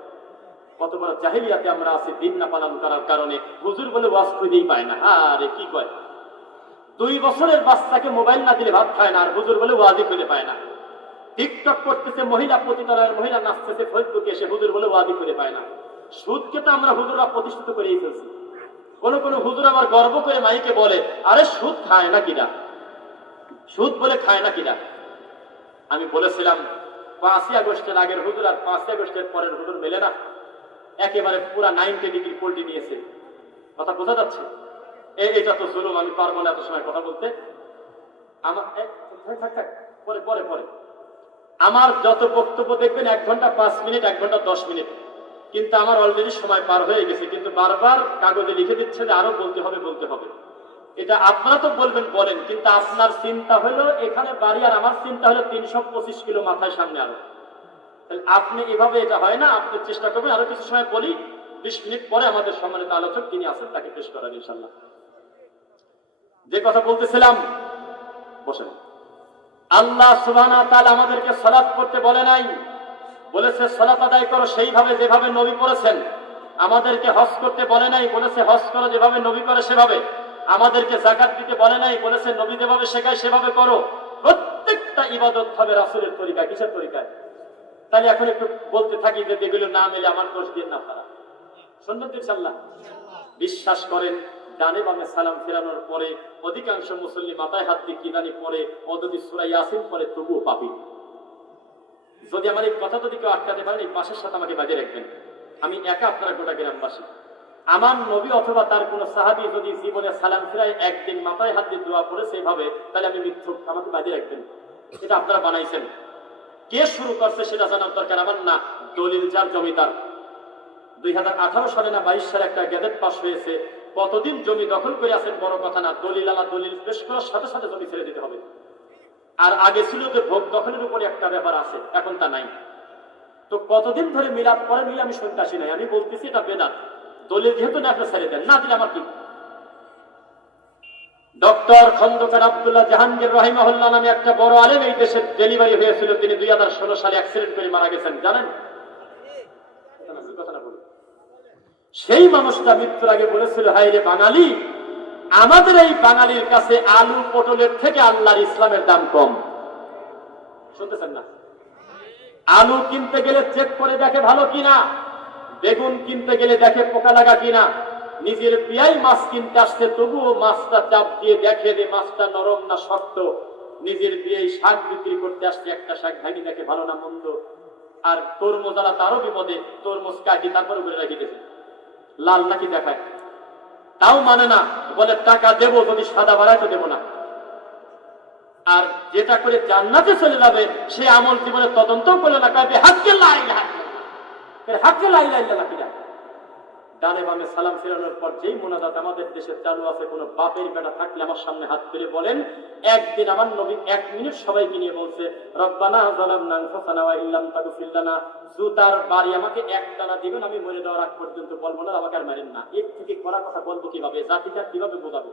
কত বড় জাহিলিয়াতে আমরা আছি দিন না পালন করার কারণে। হুজুর বলে ওয়াজ খুঁজেই পায় না। আরে কি কয়, 2 বছরের বাচ্চাকে মোবাইল না দিলে ভাত খায় না, আর হুজুর বলে ওয়াজই খুঁজে পায় না। টিকটক করতেছে মহিলা, পতিতালয়ের মহিলা নাচতেছে ফেসবুকে, এসে হুজুর বলে ওয়াজই খুঁজে পায় না। সুদকে তো আমরা হুজুররা প্রতিষ্ঠিত করেই ফেলছি। কোন হুজুর আবার গর্ব করে মাইকে বলে, আরে সুদ খায় না কিনা, সুদ বলে খায় না কিনা। আমি বলেছিলাম 5ই আগস্টের আগের হুজুর আর 5ই আগস্টের পরের হুজুর মেলে না, একেবারে পুরা 90 ডিগ্রি পোল্টি নিয়েছে। কথা বোঝা যাচ্ছে? এটা তো জুলুম, আমি পারবো না এত সময় কথা বলতে। আমার পরে পরে পরে আমার যত বক্তব্য দেখবেন 1 ঘন্টা 5 মিনিট, 1 ঘন্টা 10 মিনিট, কিন্তু আমার অলরেডি সময় পার হয়ে গেছে, কিন্তু বারবার কাগজে লিখে দিচ্ছে যে আরো বলতে হবে। এটা আপনারা তো বলেন, কিন্তু আপনার চিন্তা হলো এখানে বাড়ি, আর আমার চিন্তা হলো 325 কিলো মাথায় সামনে আরো। আপনি এভাবে, এটা হয় না। আপনি চেষ্টা করবেন আরো কিছু সময় বলি, 20 মিনিট পরে আমাদের সম্মানিত আলোচক তিনি আছেন, তাকে পেশ করার ইনশাআল্লাহ। যে কথা বলতেছিলাম, বসেন। আল্লাহ সুবহানাহু ওয়া তাআলা আমাদেরকে সালাত পড়তে বলে নাই, বলেছে সালাত আদায় করো সেইভাবে যেভাবে নবী করেছেন। আমাদেরকে হজ করতে বলে নাই, বলেছে হজ করো যেভাবে নবী করে সেভাবে। আমাদেরকে যাকাত দিতে বলে নাই, বলেছে নবী যেভাবে শেখায় সেভাবে করো। প্রত্যেকটা ইবাদত হবে রাসূলের তরিকা। কিসের তরিকায়? তাহলে এখন একটু বলতে থাকি যে যেগুলো না মেলে আমার দোষ দিয়ে না পারা। শুনবেন তো ইনশাআল্লাহ? বিশ্বাস করেন, ডানে বামে সালাম ফেরানোর পরে অধিকাংশ মুসল্লি মাথায় হাত দিয়ে কি জানি পরে, ও যদি সূরা ইয়াসিন পড়ে তবুও পাপী। যদি আমার এই কথা যদি কেউ আটকাতে পারেন, এই পাশের সাথে আমাকে বাজিয়ে রাখবেন। আমি একা, আপনারা গোটা গ্রামবাসী। আমার নবী অথবা তার কোন সাহাবী যদি জীবনে সালাম ফেরায় একদিন মাথায় হাত দিয়ে দোয়া করে সেভাবে, তাহলে আমি মিথ্যুক, আমাকে বাজিয়ে রাখবেন। এটা আপনারা বানাইছেন। কে শুরু করছে সেটা জানার দরকার আমার না। দলিল যার জমিদার। 2018 সালে না 22 সালে একটা গেজেট পাস হয়েছে, কতদিন জমি দখল করে আছেন বড় কথা না, দলিল আলা দলিল পেশ করার সাথে সাথে জমি ছেড়ে দিতে হবে। আর আগে ছিল যে ভোগ দখলের উপরে একটা ব্যাপার আছে, এখন তা নাই। তো কতদিন ধরে মিলাদ পরে মিলে আমি শুনতে আসি নাই। আমি বলতেছি এটা বেদাত। দলিল যেহেতু না আপনি ছেড়ে দেন, না দিলে আমার কি? ডক্টর খন্দকার আব্দুল্লাহ জাহাঙ্গীর রাহিমাহুল্লাহ নামে একটা বড় আলেম এই দেশে ডেলিভারি হয়েছিল, তিনি 2016 সালে অ্যাক্সিডেন্ট করে মারা গেছেন, জানেন? সেই মানুষটা মৃত্যুর আগে বলেছিল, হায় রে বাঙালি, আমাদের এই বাঙালির কাছে আলু পটলের থেকে আল্লাহর ইসলামের দাম কম। শুনতেছেন না? আলু কিনতে গেলে চেক করে দেখে ভালো কিনা, বেগুন কিনতে গেলে দেখে পোকা লাগা কিনা। নিজের বিয়াই মাছ কিনতে আসছে, তবুও মাছটা চাপ দিয়ে দেখে যে মাছটা নরম না শক্ত। নিজের দিয়ে শাক বিক্রি করতে আসছে, একটা শাক ভাঙি দেখে ভালো না মন্দ, আর তরমুজ আলা তারও বিপদে, তরমুজ কাটি তারপর উপরে রাখি দিয়েছে, লাল নাকি দেখায়, তাও মানে না, বলে টাকা দেবো, যদি সাদা বাড়ায় তো দেবো না। আর যেটা করে জান্নাতে চলে যাবে সে আমল জীবনে তদন্ত করে না, কবে হাক্কে লাইলা কিনা। ডানে বামে সালাম ফেরানোর পর যেই মোনাজাত আমাদের দেশে চালু আছে, কোন বাপের বেটা থাকলে আমার সামনে হাত তুলে বলেন, একদিন আমার নবী 1 মিনিট সবাইকে নিয়ে বলছে, রব্বানা যালামনা আনফুসানা ওয়া ইল্লাম তাগফির লানা, জুতার বাড়ি আমাকে একটানা দিবেন, আমি মরে যাওয়ার আগ পর্যন্ত বলবো না, আমাকে আর মারেন না। এর থেকে কড়া কথা বলবো কিভাবে, জাতিটা কিভাবে বোঝাবো?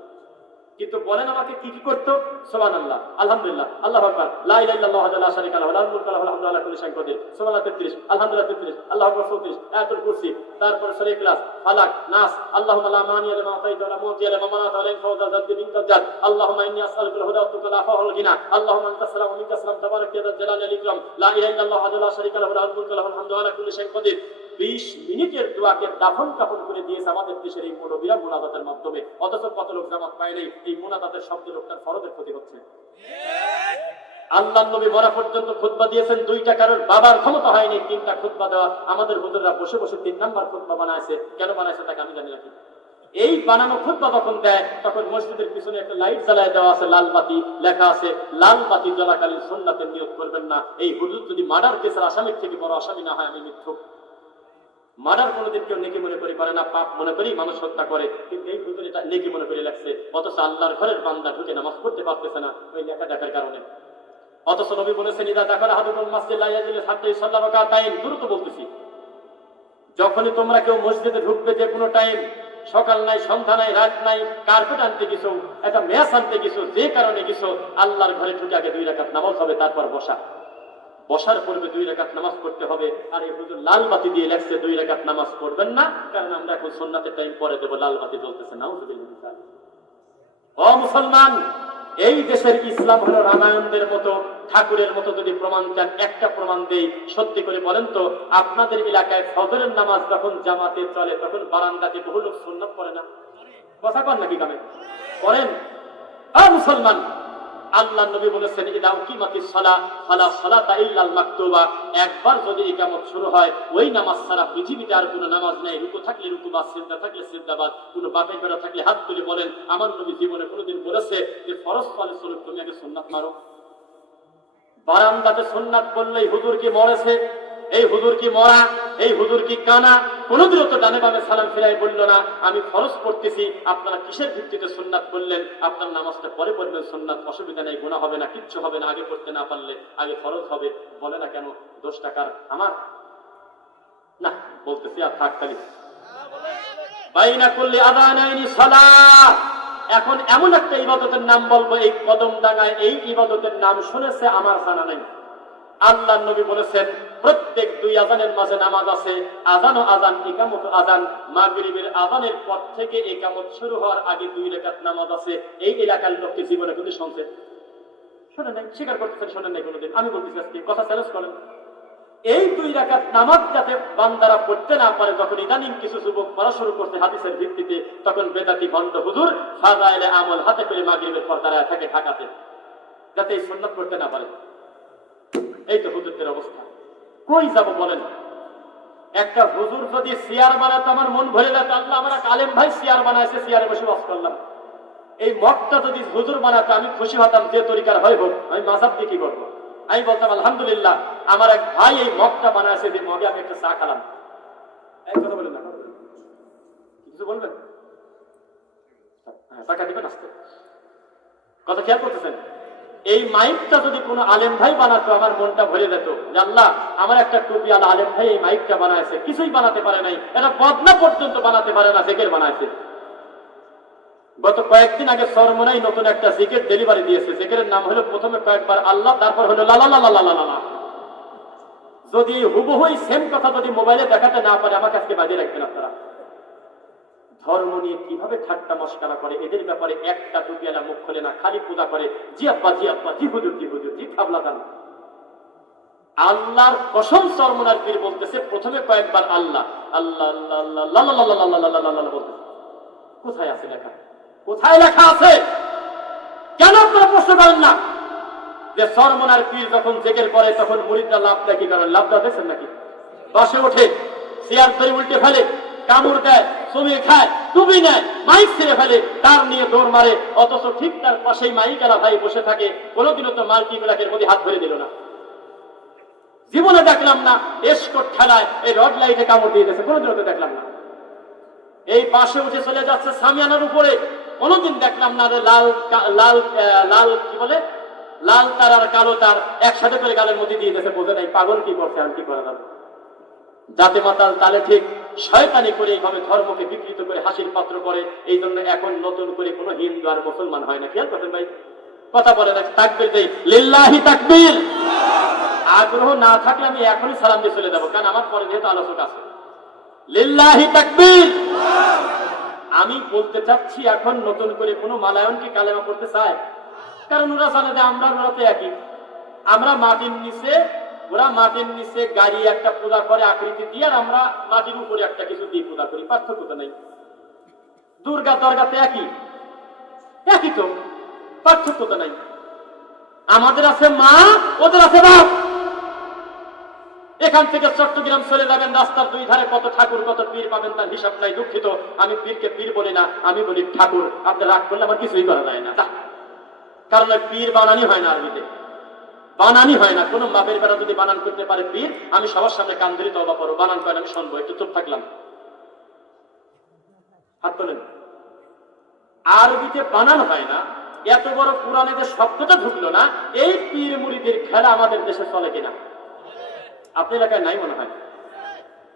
কিন্তু বলেন আমাকে কি কি করতো, সুবহানাল্লাহ, আলহামদুলিল্লাহ, আল্লাহু আকবার, লা ইলাহা ইল্লাল্লাহু ওয়াহদাহু লা শারীকা লাহু, লাহুল মুলকু ওয়া লাহুল হামদু ওয়া আলা কুল্লি শাইইন কাদির, সুবহানাল্লাহ 33, আলহামদুলিল্লাহ 33, আল্লাহু আকবার 34, আয়াতুল কুরসি, তারপর সূরা ইখলাস, ফালাক, নাস, আল্লাহুম্মা লা মানিয়া লিমা আতাইতা ওয়া লা মুতিয়া লিমা মানাতা ওয়া লা ইয়ানফা'ু যা যাদ মিনকা জাদ, আল্লাহুম্মা ইন্নী আসআলুকা আল-হুদা ওয়া তুকা আল-আফা ওয়াল গিনা, আল্লাহুম্মা আনতা আসসালামু ওয়া মিনকা আসসালাম, তাবারাক ইয়া যাল জালালি ওয়াল ইকরাম, লা ইলাহা ইল্লাল্লাহু ওয়াহদাহু লা শারীকা লাহু, লাহুল মুলকু ওয়া লাহুল হামদু ওয়া আলা কুল্লি শাইইন কাদির। 20 মিনিটের দোয়াকে দাফন কাফন করে দিয়েছে আমাদের দেশের এই মুরব্বিরা মুনাজাতের মাধ্যমে, অথচ কত লোক জামাত পায় নাই। এই মুনাজাতের শব্দ লোকটার ফরজের ক্ষতি হচ্ছে। আল্লাহর নবী মরা পর্যন্ত খুতবা দিয়েছেন, 2টা কারোর বাবার ক্ষমতা হয়নি 3টা খুতবা দেওয়া। আমাদের হুজুররা বসে বসে 3 নাম্বার খুতবা বানাইছে, কেন বানাইছে তাকে আমি জানি না। এই বানানো খুতবা যখন দেয় তখন মসজিদের পিছনে একটা লাইট জ্বালায় দেওয়া আছে, লাল বাতি, লেখা আছে লাল বাতি জ্বলাকালীন সুন্নাতের নিয়ত করবেন না। এই হুজুর যদি মার্ডার কেসের আসামির থেকে বড় আসামি না হয়, আমি মিথ্যুক। মার্ডার কোনোদিন কেউ নেকি মনে করে না, পাপ মনে করি মানুষ হত্যা করে, কিন্তু এই হুজুর এটা নেকি মনে করে লাগছে, অথচ আল্লাহর ঘরের বান্দা ঢুকে নামাজ পড়তে পারতেছে না ওই লেখা দেখার কারণে। অথচ নবী বলেছেন, ইদা দাখালা আহাদুকুম মাসজিদ লা ইয়াজলিস হাত্তা ইউসাল্লি রাকাতাইন, দ্রুত বলতেছি, যখনই তোমরা কেউ মসজিদে ঢুকবে, যে কোনো টাইম, সকাল নাই, সন্ধ্যা নাই, রাত নাই, কার্পেট আনতে গেছো, একটা ম্যাচ আনতে গেছো, যে কারণে গেছো, আল্লাহর ঘরে ঢুকে আগে 2 রাকাত নামাজ হবে, তারপর বসার পূর্বে 2 রাকাত নামাজ পড়তে হবে। আর এই হুজুর লাল বাতি দিয়ে লেখছে 2 রাকাত নামাজ পড়বেন না, কারণ আমরা এখন সুন্নাতের টাইম পরে দেবো, লাল বাতি জ্বলতেছে। নাউযুবিল্লাহ। ও মুসলমান, এই দেশের ইসলাম হলো রামায়ণদের মতো, ঠাকুরের মতো। যদি প্রমাণ চান, একটা প্রমাণ দেই, সত্যি করে বলেন তো, আপনাদের এলাকায় ফজরের নামাজ যখন জামাতে চলে তখন বারান্দাতে বহু লোক সুন্নাত পড়ে না? কথা কন নাকি কামে করেন? মুসলমান, আল্লাহ নবী বলেছেন, ইদা উকিমাতিস সালাহ ফালা সালাতা ইল্লাল মাকতুবা, একবার যদি ইকামত শুরু হয়, ওই নামাজ ছাড়া পৃথিবীতে আর কোনো নামাজ নেই। রুকু থাকলে রুকু বাদ, সিজদা থাকলে সিজদা বাদ। কোনো বাপের বেটা থাকলে হাত তুলে বলেন, আমার নবী জীবনে কোনোদিন বলেছে যে ফরজ ফলে স্বরূপ তুমি আগে সুন্নাত মারো? বারান্দাতে সুন্নাত করলেই হুজুর কি মরেছে, এই হুজুর কি মরা, এই হুজুর কি কানা? কোনদিনও তো ডানে বামে সালাম ফিরাই বললো না, আমি ফরজ পড়তেছি, আপনারা কিসের ভিত্তিতে সুন্নাত করলেন? আপনার নামাজটা পরে পড়বেন, সুন্নাত, অসুবিধা নেই, গুনাহ হবে না, কিচ্ছু হবে না, আগে পড়তে না পারলে আগে ফরজ হবে। বলে না কেন? 10 টাকার আমার না, বলতেছি আর থাক খালি। বাইনা করলে আযানাইনি সালাহ। এখন এমন একটা ইবাদতের নাম বলবো, এই কদম ডাঙায় এই ইবাদতের নাম শুনেছে আমার জানা নাই। আল্লাহর নবী বলেছেন, প্রত্যেক 2 আযানের মাঝে নামাজ আছে, আযান ও আযান, ইকামত আযান। মাগরিবের আযানের পর থেকে ইকামত শুরু হওয়ার আগে 2 রাকাত নামাজ আছে। এই এলাকার লোককে জীবনে কিন্তু শুনছেন? শোনেন নাই, স্বীকার করতেছেন শোনেন নাই কোনোদিন? আমি বলতেছি আজকে কথা চ্যালেঞ্জ করেন। এই 2 রাকাত নামাজ যাতে বান্দারা পড়তে না পারে, যখন ইদানিং কিছু যুবক পড়া শুরু করতে হাদিসের ভিত্তিতে, তখন বেদাতি ভণ্ড হুজুর ফাযাইলে আমল হাতে করে মাগরিবের পর দাঁড়ায় থাকে ঢাকাতে, যাতে এই সুন্নাত পড়তে না পারে। এই তো হুজুরদের অবস্থা। কই যাব বলেন? একটা হুজুর যদি চেয়ার বানাতো আমার মন ভরে যেত, আল্লাহ আমার এক আলেম ভাই চেয়ার বানাইছে, চেয়ারে বসে ওয়াজ করলাম। এই মগটা যদি হুজুর বানাতো আমি খুশি হতাম, যে তরিকার হয় হোক, আমি মাযহাব দিয়ে কি করবো? আমি বলতাম আলহামদুলিল্লাহ, আমার এক ভাই এই মগটা বানাইছে, যে মগে আমি একটা চা খেলাম। এই কথা বলেন না, কিছু বলবেন? হ্যাঁ, টাকা দিবেন আসতে। কথা খেয়াল করতেছেন? এই মাইকটা যদি কোনো আলেম ভাই বানাতো আমার মনটা ভরে যেত, যে আল্লাহ আমার একটা টুপি আলা আলেম ভাই এই মাইকটা বানাইছে, কিছুই বানাতে পারে নাই, এটা বদনা পর্যন্ত বানাতে পারে না, জিকির বানাইছে। গত কয়েকদিন আগে সরমনাই নতুন একটা জিকির ডেলিভারি দিয়েছে। জিকিরের নাম হলো প্রথমে কয়েকবার আল্লাহ, তারপর হলো লা লা লা লা লা লা। যদি হুবহুই সেম কথা যদি মোবাইলে দেখাতে না পারে, আমাকে আজকে বাজিয়ে রাখবেন আপনারা। ধর্ম নিয়ে কিভাবে ঠাট্টা মস্করা করে, এদের ব্যাপারে একটা টুপিয়ালা মুখ খোলে না, খালি পূজা করে, জি আব্বা জি আব্বা, জি হুজুর জি হুজুর, জি খাবলা দান। আল্লাহর কসম, সরমনার পীর বলতেছে প্রথমে কয়েকবার আল্লাহ আল্লাহ আল্লাহ আল্লাহ আল্লাহ বলতেছে। কোথায় আছে লেখা? কোথায় লেখা আছে? কেন আপনারা প্রশ্ন করেন না? যে চরমনার পীর যখন জেকের করে তখন মুরিদরা লাভ দেয় কি কারণ লাভ দেওয়া দেখছেন নাকি? বসে ওঠে, চেয়ার ধরে উল্টে ফেলে, কামড় দেয়, চুমিয়ে খায়, টুপি নেয়, মাইক ছেড়ে ফেলে, তার নিয়ে দৌড় মারে। অথচ ঠিক তার পাশেই মাইকালা ভাই বসে থাকে, কোনোদিনও তো মাল্টি ব্ল্যাকের মধ্যে হাত ধরে দিল না। জীবনে দেখলাম না এসকোট খেলায় এই রড লাইটে কামড় দিয়ে দিয়েছে, কোনোদিনও তো দেখলাম না। এই পাশে উঠে চলে যাচ্ছে সামিয়ানার উপরে, কোনোদিন দেখলাম না লাল লাল লাল কি বলে লাল তার আর কালো তার একসাথে করে গালের মধ্যে দিয়ে দিয়েছে। বোঝে নাই পাগল কি করছে আর কি করে যাবে। যাতে মাতাল তালে ঠিক শয়তানি করে এইভাবে ধর্মকে বিকৃত করে হাসির পাত্র করে। এই জন্য এখন নতুন করে কোনো হিন্দু আর মুসলমান হয় না। খেয়াল করছেন ভাই? কথা বলে না, তাকবীর দেই, লিল্লাহি তাকবীর। আগ্রহ না থাকলে আমি এখনই সালাম দিয়ে চলে যাবো, কারণ আমার পরে যেহেতু আলোচক আছে। লিল্লাহি তাকবীর। আমি বলতে চাচ্ছি এখন নতুন করে কোনো মালায়ন কি কালেমা পড়তে চায়? কারণ ওরা জানে যে আমরা ওরা তো একই। আমরা মাটির নিচে, ওরা মাটির নিচে গাড়ি একটা পূজা করে আকৃতি দিয়ে, আর আমরা মাটির উপরে একটা কিছু দিয়ে পূজা করি। পার্থক্য তো নেই। দুর্গা দরগাতে একই, একই তো, পার্থক্য তো নাই। আমাদের আছে মা, ওদের আছে বাপ। এখান থেকে চট্টগ্রাম চলে যাবেন, রাস্তার দুই ধারে কত ঠাকুর কত পীর পাবেন, তার হিসাব নাই। দুঃখিত, আমি পীরকে পীর বলি না, আমি বলি ঠাকুর। আপনি রাগ করলে আমার কিছুই করা যায় না, কারণ পীর বানানি হয় না, আরবিতে বানানি হয় না। কোন বাপের বেড়া যদি বানান করতে পারে পীর, আমি সবার সামনে কান ধরি তওবা করো, বানান করেন আমি শুনবো, একটু চুপ থাকলাম। হাত তোলেন। আরবিতে বানান হয় না, এত বড় কোরআনে যে শব্দটা ঢুকলো না, এই পীর মুরিদের খেলা আমাদের দেশে চলে কিনা? আপনি এলাকায় নাই মনে হয়।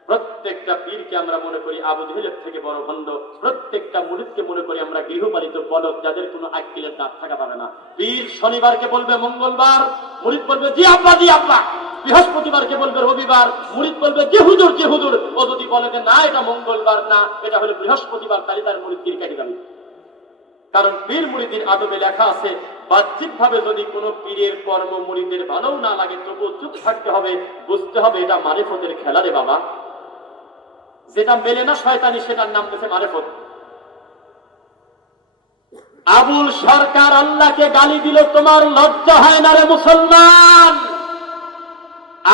প্রত্যেকটা পীরকে আমরা মনে করি আবু জেহেলের থেকে বড় ভণ্ড। প্রত্যেকটা মুরিদকে মনে করি আমরা গৃহপালিত বলদ, যাদের কোনো আক্কেলের দাঁত থাকা পাবে না। পীর শনিবারকে বলবে মঙ্গলবার, মুরিদ বলবে জি আব্বা জি আব্বা। বৃহস্পতিবারকে বলবে রবিবার, মুরিদ বলবে জি হুজুর জি হুজুর। ও যদি বলে যে না এটা মঙ্গলবার না, এটা হলো বৃহস্পতিবার, তাহলে তার মুরিদ পীর কাটি যাবে। কারণ পীর মুরিদের আদবে লেখা আছে, বাহ্যিক ভাবে যদি কোনো পীরের কর্ম মুরিদের ভালো না লাগে তবুও চুপ থাকতে হবে, বুঝতে হবে এটা মারিফতের খেলা রে বাবা। যেটা মেলে না শয়তানি, সেটার নাম দিয়েছে মারিফত। আবুল সরকার আল্লাহকে গালি দিল, তোমার লজ্জা হয় না রে মুসলমান?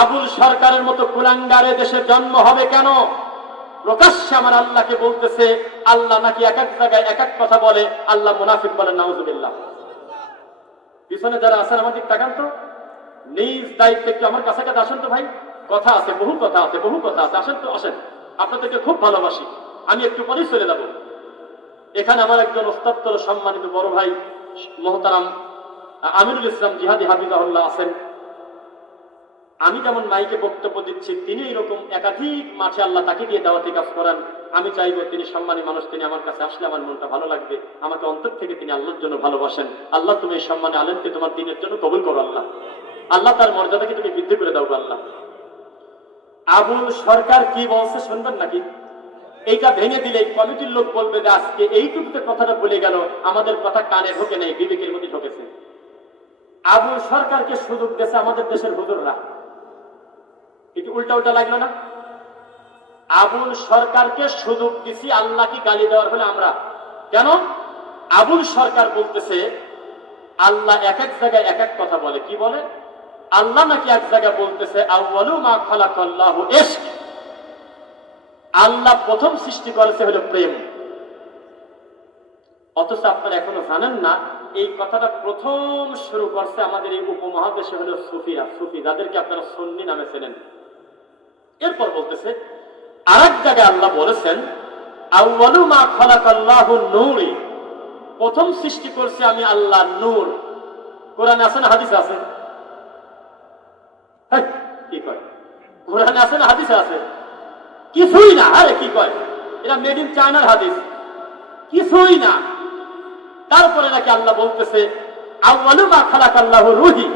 আবুল সরকারের মতো কুলাঙ্গারে দেশে জন্ম হবে কেন? প্রকাশ্যে আমার আল্লাহকে বলতেছে, আল্লাহ নাকি এক এক জায়গায় এক এক কথা বলে। আল্লাহ মুনাফিক বলেন, নাউজুবিল্লাহ। পিছনে যারা আছেন আমার দিক তাকান তো, নিজ দায়িত্ব একটু আমার কাছাকাছি আসেন তো ভাই। কথা আছে, বহু কথা আছে, বহু কথা আছে, আসেন তো আসেন। আপনাদেরকে খুব ভালোবাসি, আমি একটু পরেই চলে যাব। এখানে আমার একজন ওস্তাদতর সম্মানিত বড় ভাই মোহতারাম আমিনুল ইসলাম জিহাদি হাফিজাহুল্লাহ আছেন। আমি যেমন মাইকে বক্তব্য দিচ্ছি, তিনি এরকম একাধিক মাঠে আল্লাহ তাকে দিয়ে দাওয়াতি কাজ করান। আমি চাইবো তিনি সম্মানী মানুষ, তিনি আমার কাছে আসলে আমার মনটা ভালো লাগবে। আমাকে অন্তর থেকে তিনি আল্লাহর জন্য ভালোবাসেন। আল্লাহ তুমি এই সম্মানে আলেমকে তোমার দিনের জন্য কবুল করো আল্লাহ। আল্লাহ তার মর্যাদাকে তুমি বৃদ্ধি করে দাও আল্লাহ। আবুল সরকার কি বলছে শুনবেন নাকি? এইটা ভেঙে দিলে কমিটির লোক বলবে যে আজকে এইটুকুতে কথাটা বলে গেল, আমাদের কথা কানে ঢোকে নেই, বিবেকের মধ্যে ঢোকেছে। আবুল সরকারকে সুযোগ দিয়েছে আমাদের দেশের হুজুররা। একটু উল্টা উল্টা লাগলো না? আবুল সরকারকে সুযোগ দিছি আল্লাহকে গালি দেওয়ার হলে আমরা কেন? আবুল সরকার বলতেছে আল্লাহ এক এক জায়গায় এক এক কথা বলে। কি বলে? আল্লাহ নাকি এক জায়গায় বলতেছে আউয়ালু মা খালাকাল্লাহু ইশক, আল্লাহ প্রথম সৃষ্টি করেছে হলো প্রেম। অথচ আপনারা এখনো জানেন না, এই কথাটা প্রথম শুরু করছে আমাদের এই উপমহাদেশে হলো সুফিরা, সুফি, যাদেরকে আপনারা সুন্নি নামে চেনেন। এরপর বলতেছে আরেক জায়গায় আল্লাহ বলেছেন আউয়ালু মা খালাকাল্লাহু নূরি, প্রথম সৃষ্টি করছে আমি আল্লাহ নূর। কোরআনে আছে না হাদিসে আছে? কি কয়? কোরআনে আছে না হাদিসে আছে? কিছুই না। আরে কি কয়? এটা মেড ইন চায়নার হাদিস, কিছুই না। তারপরে নাকি আল্লাহ বলতেছে আউয়ালু মা খালাকাল্লাহু রূহি,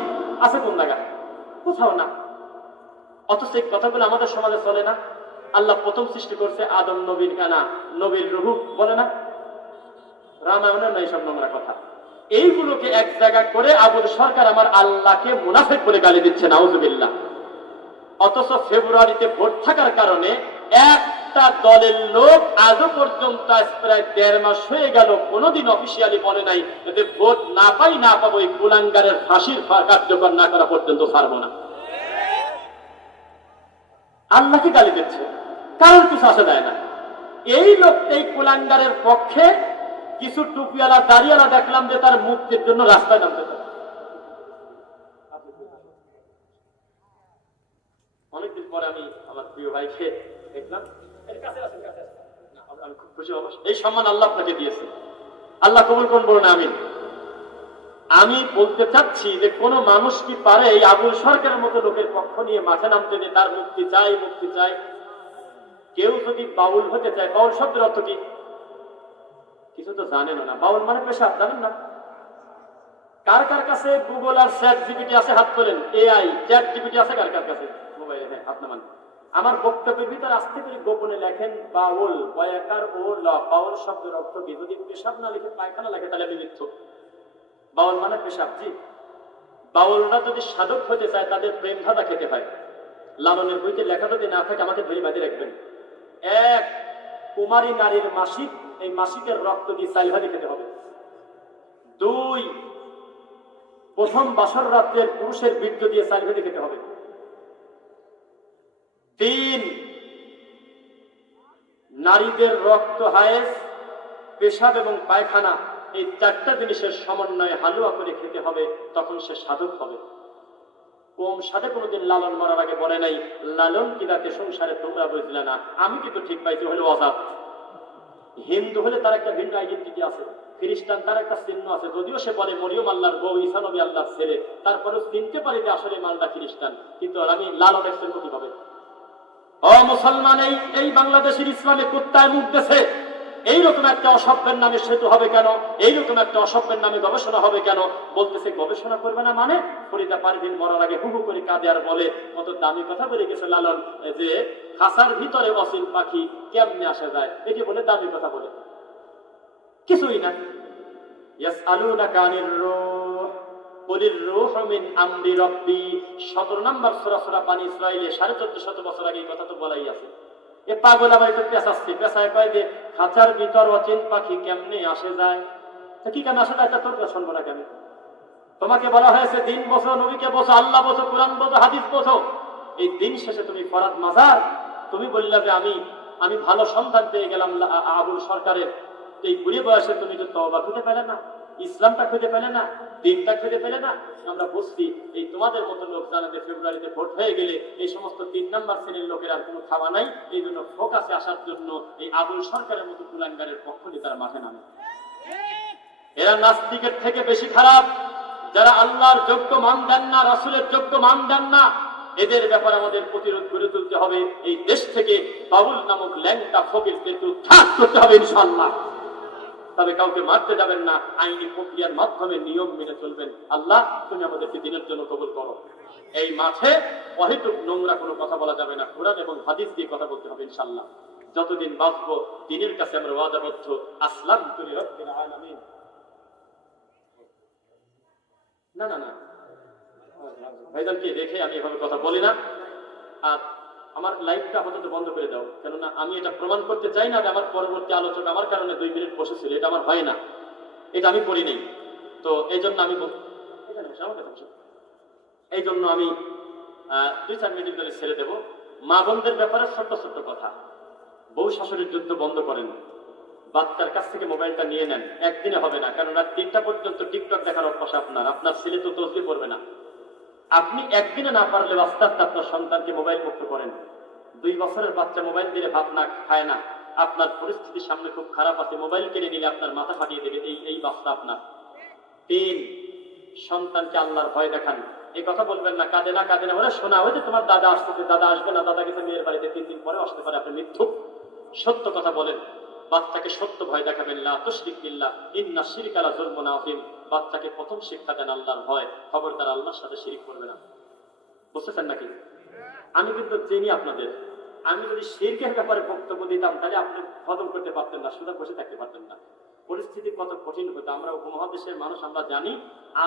আছে কোন জায়গায়? কোথাও না। অথচ এই কথাগুলো আমাদের সমাজে চলে না। আল্লাহ প্রথম সৃষ্টি করছে আদম নবীর কানা, নবীর রূহ বলে না? রামায়ণের নাই সব নোংরা কথা। এইগুলোকে এক জায়গা করে আবুল সরকার আমার আল্লাহকে মুনাফিক বলে গালি দিচ্ছে, নাউজুবিল্লাহ। অথচ ফেব্রুয়ারিতে ভোট থাকার কারণে 1 একটা দলের লোক আজও পর্যন্ত আজ প্রায় 1.5 মাস হয়ে গেল কোনোদিন অফিসিয়ালি বলে নাই যে ভোট না পাই না পাবো, এই কুলাঙ্গারের ফাঁসির কার্যকর না করা পর্যন্ত ছাড়বো না। আল্লাহকে গালি দিচ্ছে, কারণ কিছু আসে দেয় না। এই লোক এই কুলাঙ্গারের পক্ষে কিছু টুপিওয়ালা দাড়িওয়ালা দেখলাম যে তার মুক্তির জন্য রাস্তায় নামতে পারে। অনেকদিন পরে আমি আমার প্রিয় ভাইকে দেখলাম, আমি খুব খুশি হব। এই সম্মান আল্লাহ আপনাকে দিয়েছে, আল্লাহ কবুল করুন, বলুন আমিন। আমি বলতে চাচ্ছি যে কোন মানুষ কি পারে এই আবুল সরকারের মতো লোকের পক্ষ নিয়ে মাঠে নামতে, যে তার মুক্তি চাই মুক্তি চাই? কেউ যদি বাউল হতে চায়, বাউল শব্দের অর্থ কি? কিছু তো জানেন না। বাউল মানে পেশাব, জানেন না? কার কার কাছে গুগল আর চ্যাট জিপিটি আছে? হাত তোলেন। এআই চ্যাট জিপিটি আছে কার কার কাছে মোবাইলে? হ্যাঁ, হাত নামান। আমার বক্তব্যের ভিতরে আস্তে করে গোপনে লেখেন বাউল, বয়াকার ও ল। বাউল শব্দের অর্থ কি? যদি পেশাব না লিখে পায়খানা লেখে তাহলে আমি মিথ্যুক। বাউল মানে পেশাব। জি, বাউলরা যদি সাধক হতে চায় তাদের প্রেম ধাঁধা খেতে হয়। লালনের বইতে লেখা যদি না থাকে আমাকে ধরে বাঁধে রাখবেন। এক, কুমারী নারীর মাসিক, এই মাসিকের রক্ত দিয়ে চাল ভাজি খেতে হবে। 2, প্রথম বাসর রাত্রের পুরুষের বীর্য দিয়ে চাল ভাজি খেতে হবে। 3, নারীদের রক্ত, হায়েস, পেশাব এবং পায়খানা, এই 4টা জিনিসের সমন্বয়ে হালুয়া করে খেতে হবে, তখন সে সাধক হবে। কম সাথে কোনোদিন লালন মরার আগে বলে নাই লালন কিদাকে সংসারে তোমরা বুঝলে না, আমি কিন্তু ঠিক পাইছি হলে অজাব। হিন্দু হলে তার একটা ভিন্ন আইডেন্টিটি আছে, খ্রিস্টান তার একটা চিহ্ন আছে, যদিও সে বলে মরিয়ম আল্লাহর বউ, ঈসা নবী আল্লাহর ছেলে, তারপরেও চিনতে পারি যে আসলে মালদা খ্রিস্টান। কিন্তু আমি লালনের চিহ্ন কিভাবে? ও মুসলমান, এই বাংলাদেশের ইসলামে কুত্তায় মুখ গেছে। এইরকম একটা অসভ্যের নামে সেতু হবে কেন? এইরকম একটা অসভ্যের নামে গবেষণা হবে কেন? বলতেছে গবেষণা করবে না মানে? ফরিদা পারভিন মরার আগে হু হু করে কাঁদে আর বলে কত দামি কথা বলে গেছে লালন, যে খাসার ভিতরে অসিল পাখি কেমনে আসা যায়, এটি বলে দামি কথা বলে কিছুই না। ইয়াসআলুনাকা আনির রূহ কুলির রূহু মিন আমরি রাব্বি, 17 নম্বর সূরা সূরা বানী ইসরাঈলে 1450 বছর আগে এই কথা তো বলাই আছে। এ পাগল আবার একটু পেঁচাচ্ছে, পেঁচায় কয় যে খাঁচার ভিতর অচিন পাখি কেমনে আসে যায়। তা কি কেন আসে যায় তা তোর শুনবো না কেন? তোমাকে বলা হয়েছে দিন বোঝো, নবীকে বোঝো, আল্লাহ বোঝো, কোরআন বোঝো, হাদিস বোঝো। এই দিন শেষে তুমি ফরাদ মাজার, তুমি বললে যে আমি ভালো সন্তান পেয়ে গেলাম আবুল সরকারের। এই বুড়ি বয়সে তুমি তো তওবা খুঁজে পেলে না, ইসলামটা খুঁজে পেলে না, দিনটা খুঁজে পেলে না। আমরা বুঝছি এই তোমাদের মতো লোক জানে যে ফেব্রুয়ারিতে ভোট হয়ে গেলে এই সমস্ত 3 নম্বর শ্রেণীর লোকের আর কোনো খাওয়া নাই। এই জন্য ফোকাসে আসার জন্য এই আবুল সরকারের মতো কুলাঙ্গারের পক্ষ নিয়ে তারা মাঠে নামে। এরা নাস্তিকের থেকে বেশি খারাপ, যারা আল্লাহর যোগ্য মান দেন না, রাসূলের যোগ্য মান দেন না। এদের ব্যাপারে আমাদের প্রতিরোধ করে তুলতে হবে। এই দেশ থেকে বাবুল নামক ল্যাংটা ফকিরকে উৎখাত করতে হবে ইনশাআল্লাহ। তবে কাউকে মারতে যাবেন না, আইনি প্রক্রিয়ার মাধ্যমে নিয়ম মেনে চলবেন। আল্লাহ তুমি আমাদেরকে দিনের জন্য কবুল করো। এই মাঠে অহেতুক নোংরা কোনো কথা বলা যাবে না, কোরআন এবং হাদিস দিয়ে কথা বলতে হবে ইনশাআল্লাহ। যতদিন বাঁচবো দিনের কাছে আমরা ওয়াদাবদ্ধ। আসলামতু লিরাব্বিল আলামিন। না না না ভাইজানকে রেখে আমি এভাবে কথা বলি না। আর আমার লাইভটা আপাতত বন্ধ করে দাও, কেননা আমি এটা প্রমাণ করতে চাই না যে আমার পরবর্তী আলোচক আমার কারণে 2 মিনিট বসেছিল। এটা আমার হয় না, এটা আমি করি নাই। তো এই জন্য আমি 2-4 মিনিট ধরে ছেড়ে দেবো। মা বোনদের ব্যাপারে ছোট্ট ছোট্ট কথা। বউ শাশুড়ির যুদ্ধ বন্ধ করেন, বাচ্চার কাছ থেকে মোবাইলটা নিয়ে নেন। একদিনে হবে না, কারণ রাত 3টা পর্যন্ত টিকটক দেখার অভ্যাস আপনার ছেলে তো তসবি পড়বে না। আপনি একদিনে না পারলে আস্তে আস্তে আপনার সন্তানকে মোবাইল মুক্ত করেন। 2 বছরের বাচ্চা মোবাইল দিলে ভাত না খায় না, আপনার পরিস্থিতি সামনে খুব খারাপ আছে, মোবাইল কেড়ে নিলে আপনার মাথা ফাটিয়ে দেবে এই বাচ্চা আপনার। 3, সন্তানকে আল্লাহর ভয় দেখান। এই কথা বলবেন না কাঁদে না কাঁদে না, ওরা শোনা ওই যে তোমার দাদা আসতেছে, দাদা আসবে না, দাদা গেছে মেয়ের বাড়িতে, 3 দিন পরে আসতে পারে, আপনি মিথ্যুক। সত্য কথা বলেন, বাচ্চাকে সত্য ভয় দেখাবেন। লা তুশরিক বিল্লাহ ইন্না শিরকা লাযুলমুন আযীম। বাচ্চাকে প্রথম শিক্ষা দেন আল্লাহর ভয়, খবরদার আল্লাহর সাথে শিরিক করবে না। বুঝতেছেন নাকি? আমি কিন্তু চিনি আপনাদের। আমি যদি শিরকের ব্যাপারে বক্তব্য দিতাম তাহলে আপনি হজম করতে পারতেন না, সুদা বসে থাকতে পারতেন না। পরিস্থিতি কত কঠিন হতো আমরা উপমহাদেশের মানুষ, আমরা জানি।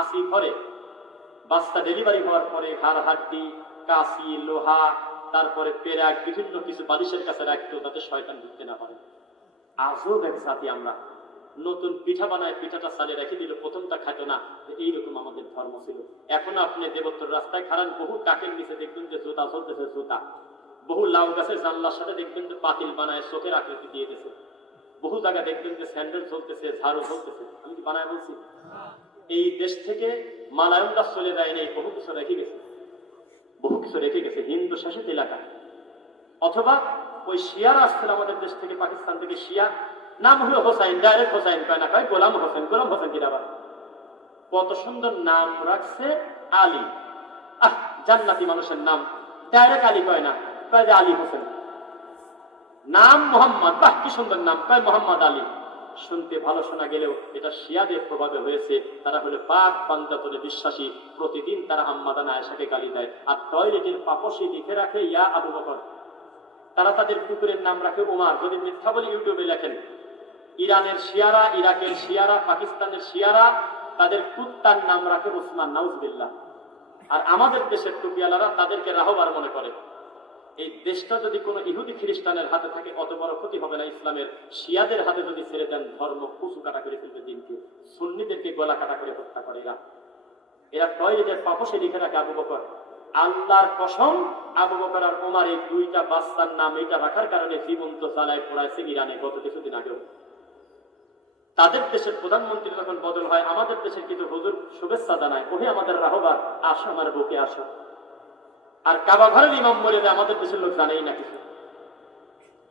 80 ঘরে বাচ্চা ডেলিভারি হওয়ার পরে হাড় হাড্ডি, কাশি, লোহা, তারপরে পেরাক বিভিন্ন কিছু বালিশের কাছে রাখতো যাতে শয়তান ঢুকতে না পারে। আজব এক জাতি আমরা। নতুন পিঠা বানায়, পিঠাটা সালে রেখে দিল, প্রথমটা খাইতো না। এইরকম আমাদের ধর্ম ছিল। এখন আপনি দেবত্তর রাস্তায় খারান, বহু কাকের নিচে দেখবেন যে জুতা চলতেছে, জুতা। বহু লাউ গাছের জানলার সাথে দেখবেন যে পাতিল বানায় চোখের আকৃতি দিয়ে গেছে। বহু জায়গায় দেখবেন যে স্যান্ডেল চলতেছে, ঝাড়ু চলতেছে। আমি কি বানায় বলছি? এই দেশ থেকে মালায়নরা চলে যায়নি, বহু কিছু রেখে গেছে, বহু কিছু রেখে গেছে হিন্দু শাসিত এলাকায়। অথবা ওই শিয়ারা আসছিল আমাদের দেশ থেকে, পাকিস্তান থেকে শিয়া, নাম হলো হোসাইন, ডাইরেক্ট হোসাইন কয় না, কয় গোলাম হোসেন। গোলাম হোসেন কি আবার কত সুন্দর নাম রাখছে, আলী। জান্নাতি মানুষের নাম, ডাইরেক্ট আলী কয় না, কয় যে আলী হোসেন। নাম মোহাম্মদ, বাহ কি সুন্দর নাম, কয় মোহাম্মদ আলী। শুনতে ভালো শোনা গেলেও এটা শিয়াদের প্রভাবে হয়েছে। তারা হলো পাক পাঞ্জাতনে বিশ্বাসী। প্রতিদিন তারা আম্মাদান আয়েশাকে গালি দেয়, আর টয়লেটের পাপসে লিখে রাখে ইয়া আবু বকর। তারা তাদের কুকুরের নাম রাখে উমার। যদি মিথ্যা বলে ইউটিউবে লেখেন। ইরানের শিয়ারা, ইরাকের শিয়ারা, পাকিস্তানের শিয়ারা তাদের কুত্তার নাম রাখে উসমান, নাউজুবিল্লাহ। আর আমাদের দেশের টুপিয়ালারা তাদেরকে রাহবার মনে করে। এই দেশটা যদি কোনো ইহুদি খ্রিস্টানের হাতে থাকে অত বড় ক্ষতি হবে না ইসলামের। শিয়াদের হাতে যদি ছেড়ে দেন, ধর্ম কুচু কাটা করে ফেলবে দিনকে। সুন্নিদেরকে গলা কাটা করে হত্যা করে এরা। এরা টয়লেটের পাপসে লিখে রাখে আবু বকর। আল্লাহর কসম, আবু বকর আর ওমর এই দুইটা বাচ্চার নাম এটা রাখার কারণে জীবন্ত জ্বালায় পোড়াইছে ইরানে গত কিছুদিন আগেও। তাদের দেশের প্রধানমন্ত্রী যখন বদল হয়, আমাদের দেশের কিছু হুজুর শুভেচ্ছা জানায়, ওহে আমাদের রাহবার, আসো আমার বুকে আসো। আর কাবা ঘরের ইমাম মরে যায়, আমাদের দেশের লোক জানেই না কিছু।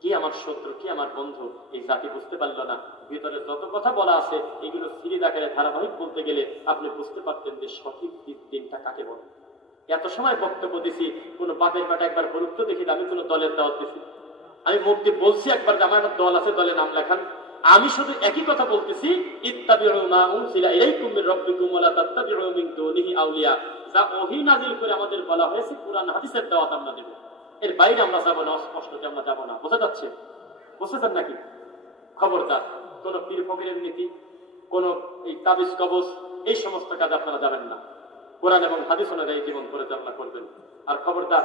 কি আমার শত্রু, কি আমার বন্ধু, এই জাতি বুঝতে পারলো না। ভিতরে যত কথা বলা আছে এগুলো সিরিজ আকারে ধারাবাহিক বলতে গেলে আপনি বুঝতে পারতেন যে সঠিক দিনটা কাকে বলে। এত সময় বক্তব্য দিছি, কোন বাপের বেটা একবার গুরুত্ব দেখি, আমি কোন দলের দাওয়াত দিছি? আমি মুখ দিয়ে বলছি একবার যে আমার একটা দল আছে, দলে নাম লেখান। আমি শুধু একই কথা বলতেছি, ইত্তাবিউ মা উনজিলা ইলাইকুম মির রাব্বিকুম ওয়া লা তাত্তাবিউ মিন দুনিহি আউলিয়া। যা ওহী নাযিল করে আমাদের বলা হয়েছে, কুরআন হাদিসের দাওয়াত আমরা দেব। এর বাইরে আমরা যাব না, স্পষ্টতে আমরা যাব না। বোঝা যাচ্ছে? বুঝতেছেন নাকি? খবরদার, কোন পীর ফকিরের নীতি, কোন এই তাবিজ কবজ, এই সমস্ত কাজ আপনারা যাবেন না। কোরআন এবং হাদিস অনুযায়ী জীবন পরিচালনা করবেন। আর খবরদার,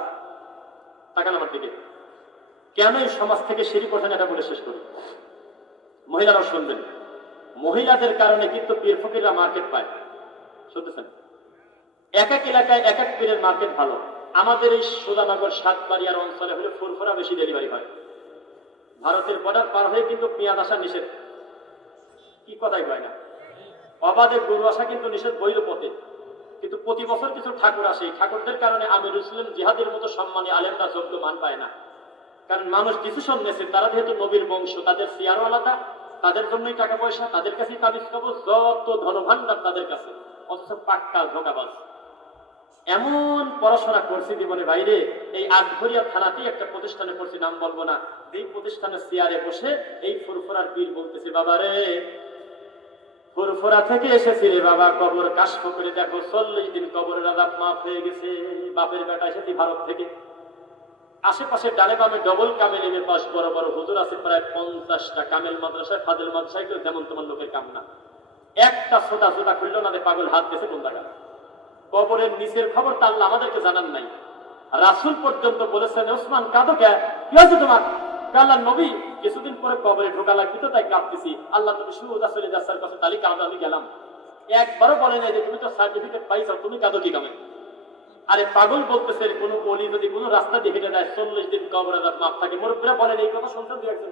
তাকান আমার দিকে। কেন এই সমাজ থেকে শিরক ওঠেন, এটা বলে শেষ করি। মহিলারাও শুনবেন। মহিলাদের কারণে কিন্তু পীর ফকিররা মার্কেট পায়। শুনতেছেন? এক এক এলাকায় এক এক পীরের মার্কেট ভালো। আমাদের এই সুধানগর, সাতবাড়িয়ার অঞ্চলে হলে ফুরফুরা বেশি ডেলিভারি হয়। ভারতের বর্ডার পার হয়ে কিন্তু পেঁয়াজ আসা নিষেধ। কি কথাই হয় না? অবাধে গরু আসা কিন্তু নিষেধ বৈধ পথে। কিন্তু প্রতি বছর কিছু ঠাকুর আসে। ঠাকুরদের কারণে আমির মুসলিম জিহাদের মতো সম্মানী আলেমরা যোগ্য মান পায় না। কারণ মানুষ ডিসিশন নিয়েছে, তারা যেহেতু নবীর বংশ, তাদের সিয়ারও আলাদা, তাদের জন্যই টাকা পয়সা, তাদের কাছেই তাবিজ কবজ, যত ধনভাণ্ডার তাদের কাছে। অথচ পাক্কা ধোঁকাবাজ। এমন পড়াশোনা করছি জীবনে বাইরে, এই আটঘরিয়া থানাতেই একটা প্রতিষ্ঠানে পড়ছি, নাম বলবো না। এই প্রতিষ্ঠানের চেয়ারে বসে এই ফুরফুরার পীর বলতেছে, বাবা রে, ফুরফুরা থেকে এসেছি রে বাবা, কবর কাশফ করে দেখো 40 দিন কবরের আযাব মাফ হয়ে গেছে। বাপের বেটা এসেছি ভারত থেকে। আশেপাশে ডানে বামে ডবল কামেলের পাশ বড় বড় হুজুর আছে, প্রায় 50টা। কামেল মাদ্রাসায়, ফাজিল মাদ্রাসায় কেউ যেমন তোমার লোকের কাম না। একটা ছোটা ছোটা খুললো না, পাগল হাত দিয়েছে কোন জায়গা। কবরের নিচের খবর তা আল্লাহ আমাদেরকে জানান নাই। রাসূল পর্যন্ত বলেছেন, ওসমান কাঁদো কে, কি হয়েছে তোমার? আল্লাহ নবী, কিছুদিন পরে কবরে ঢোকা লাগবে তো, তাই কাঁদতেছি। আল্লাহ নবী সুদা চলে যাচ্ছেন কাছে, তালি কাঁদো, আমি গেলাম। একবারও বলে নাই যে তুমি তো সার্টিফিকেট পাইছো, তুমি কাঁদো কি কামে? আরে পাগল বলতেছে, কোন ওলি যদি কোন রাস্তা দিয়ে হেঁটে যায় 40 দিন কবরের আযাব মাফ থাকে। মুরব্বিরা বলেন, এই কথা শুনছেন দু একজন?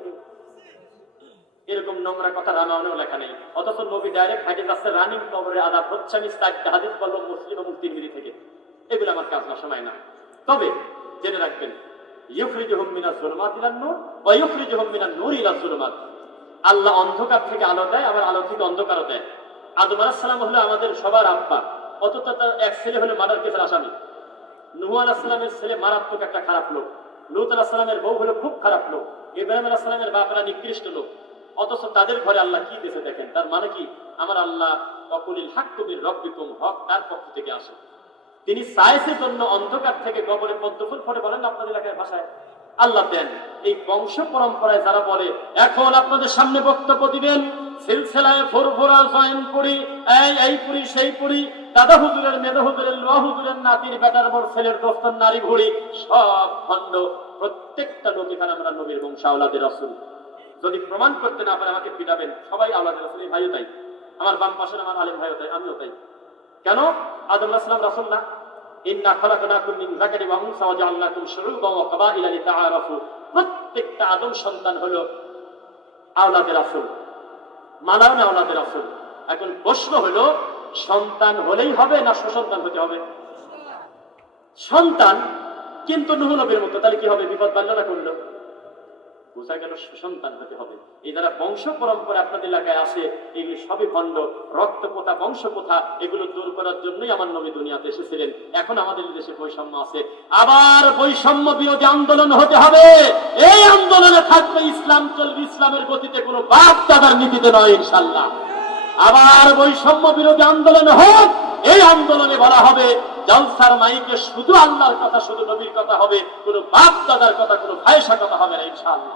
এরকম নোংরা কথা রামায়ণেও লেখা নেই। অথচ নবী ডাইরেক্ট হাঁটে যাচ্ছে, রানিং কবরের আযাব হচ্ছে। আমি 4টা হাদিস বললাম মুসলিম এবং তিরমিজি থেকে। এগুলো আমার কাজ না, সময় না। তবে জেনে রাখবেন, ইউখরিজুহুম মিনাজ যুলুমাতি ইলান নূর ওয়া ইউখরিজুহুম মিনান নূরি ইলাজ যুলুমাত। আল্লাহ অন্ধকার থেকে আলো দেয়, আবার আলো থেকে অন্ধকারও দেয়। আদম আলাইহিস সালাম হলো আমাদের সবার আব্বা। অথচ তার এক ছেলে হলো মার্ডার কেসের আসামি। নূহ আলাইহিস সালামের ছেলে মারাত্মক একটা খারাপ লোক। লূত আলাইহিস সালামের বউ হলো খুব খারাপ লোক। ইব্রাহিম আলাইহিস সালামের বাপরা নিকৃষ্ট লোক। অথচ তাদের ঘরে আল্লাহ কি দিয়েছে দেখেন। তার মানে কি? আমার আল্লাহ ওয়াকুলিল হাক্কু মির রাব্বিকুম, হক তার পক্ষ থেকে আসে। তিনি চাইছে জন্য অন্ধকার থেকে কবরে পদ্মফুল ফোটে, বলেন আপনাদের এলাকার ভাষায়। আল্লাহ দেন। এই বংশ পরম্পরায় যারা বলে এখন আপনাদের সামনে বক্তব্য দিবেন, সিলসিলায় ফুরফুরা জয়েন করি, এই পুরি সেই পুরি, দাদা হুজুরের মেদা হুজুরের লোয়া হুজুরের নাতির বেটার বর ছেলের দোস্তর নারী ভুড়ি, সব খণ্ড। প্রত্যেকটা লোক এখানে আমরা নবীর বংশ আওলাদে রাসূল। যদি প্রমাণ করতে না পারে আমাকে পিটাবেন। সবাই আওলাদে রাসূল। এই ভাইও তাই, আমার বাম পাশের আমার আলেম ভাইও তাই, আমিও তাই। কেন? আদম আলাইহিস সালাম রাসূল না? ইন্না খালাকনাকুম মিন যাকারিন ওয়া উনসা ওয়া জাআলনাকুম শুউবান ওয়া কাবাইলা লিতাআরাফু। প্রত্যেকটা আদম সন্তান হলো আওলাদে রাসূল, মালাউন আওলাদে রাসূল। এখন প্রশ্ন হলো, সন্তান হলেই হবে না সুসন্তান হতে হবে? সন্তান কিন্তু নূহ নবীর মতো, তাহলে কি হবে? বিপদ বাড়লো না করলো? বোঝা গেল সুসন্তান হতে হবে। এই যারা বংশ পরম্পরা আপনাদের এলাকায় আসে, এগুলি সবই ভণ্ড, রক্ত প্রথা, বংশ প্রথা, এগুলো দূর করার জন্যই আমার নবী দুনিয়াতে এসেছিলেন। এখন আমাদের দেশে বৈষম্য আছে, আবার বৈষম্য বিরোধী আন্দোলন হতে হবে। এই আন্দোলনে থাকবে ইসলাম, চলবে ইসলামের গতিতে, কোনো বাপ দাদার নীতিতে নয় ইনশাআল্লাহ। আবার বৈষম্য বিরোধী আন্দোলন হোক। এই আন্দোলনে বলা হবে জলসার মাইকে শুধু আল্লাহর কথা, শুধু নবীর কথা হবে, কোনো বাপ দাদার কথা, কোনো ভাইসা কথা হবে না ইনশাআল্লাহ।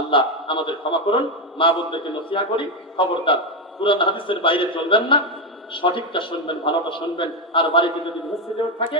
আল্লাহ আমাদের ক্ষমা করুন। মা বোনদেরকে নসিহত করি, খবরদার কুরআন হাদিসের বাইরে চলবেন না, সঠিকটা শুনবেন, ভালোটা শুনবেন। আর বাড়িতে যদি মসজিদে থাকে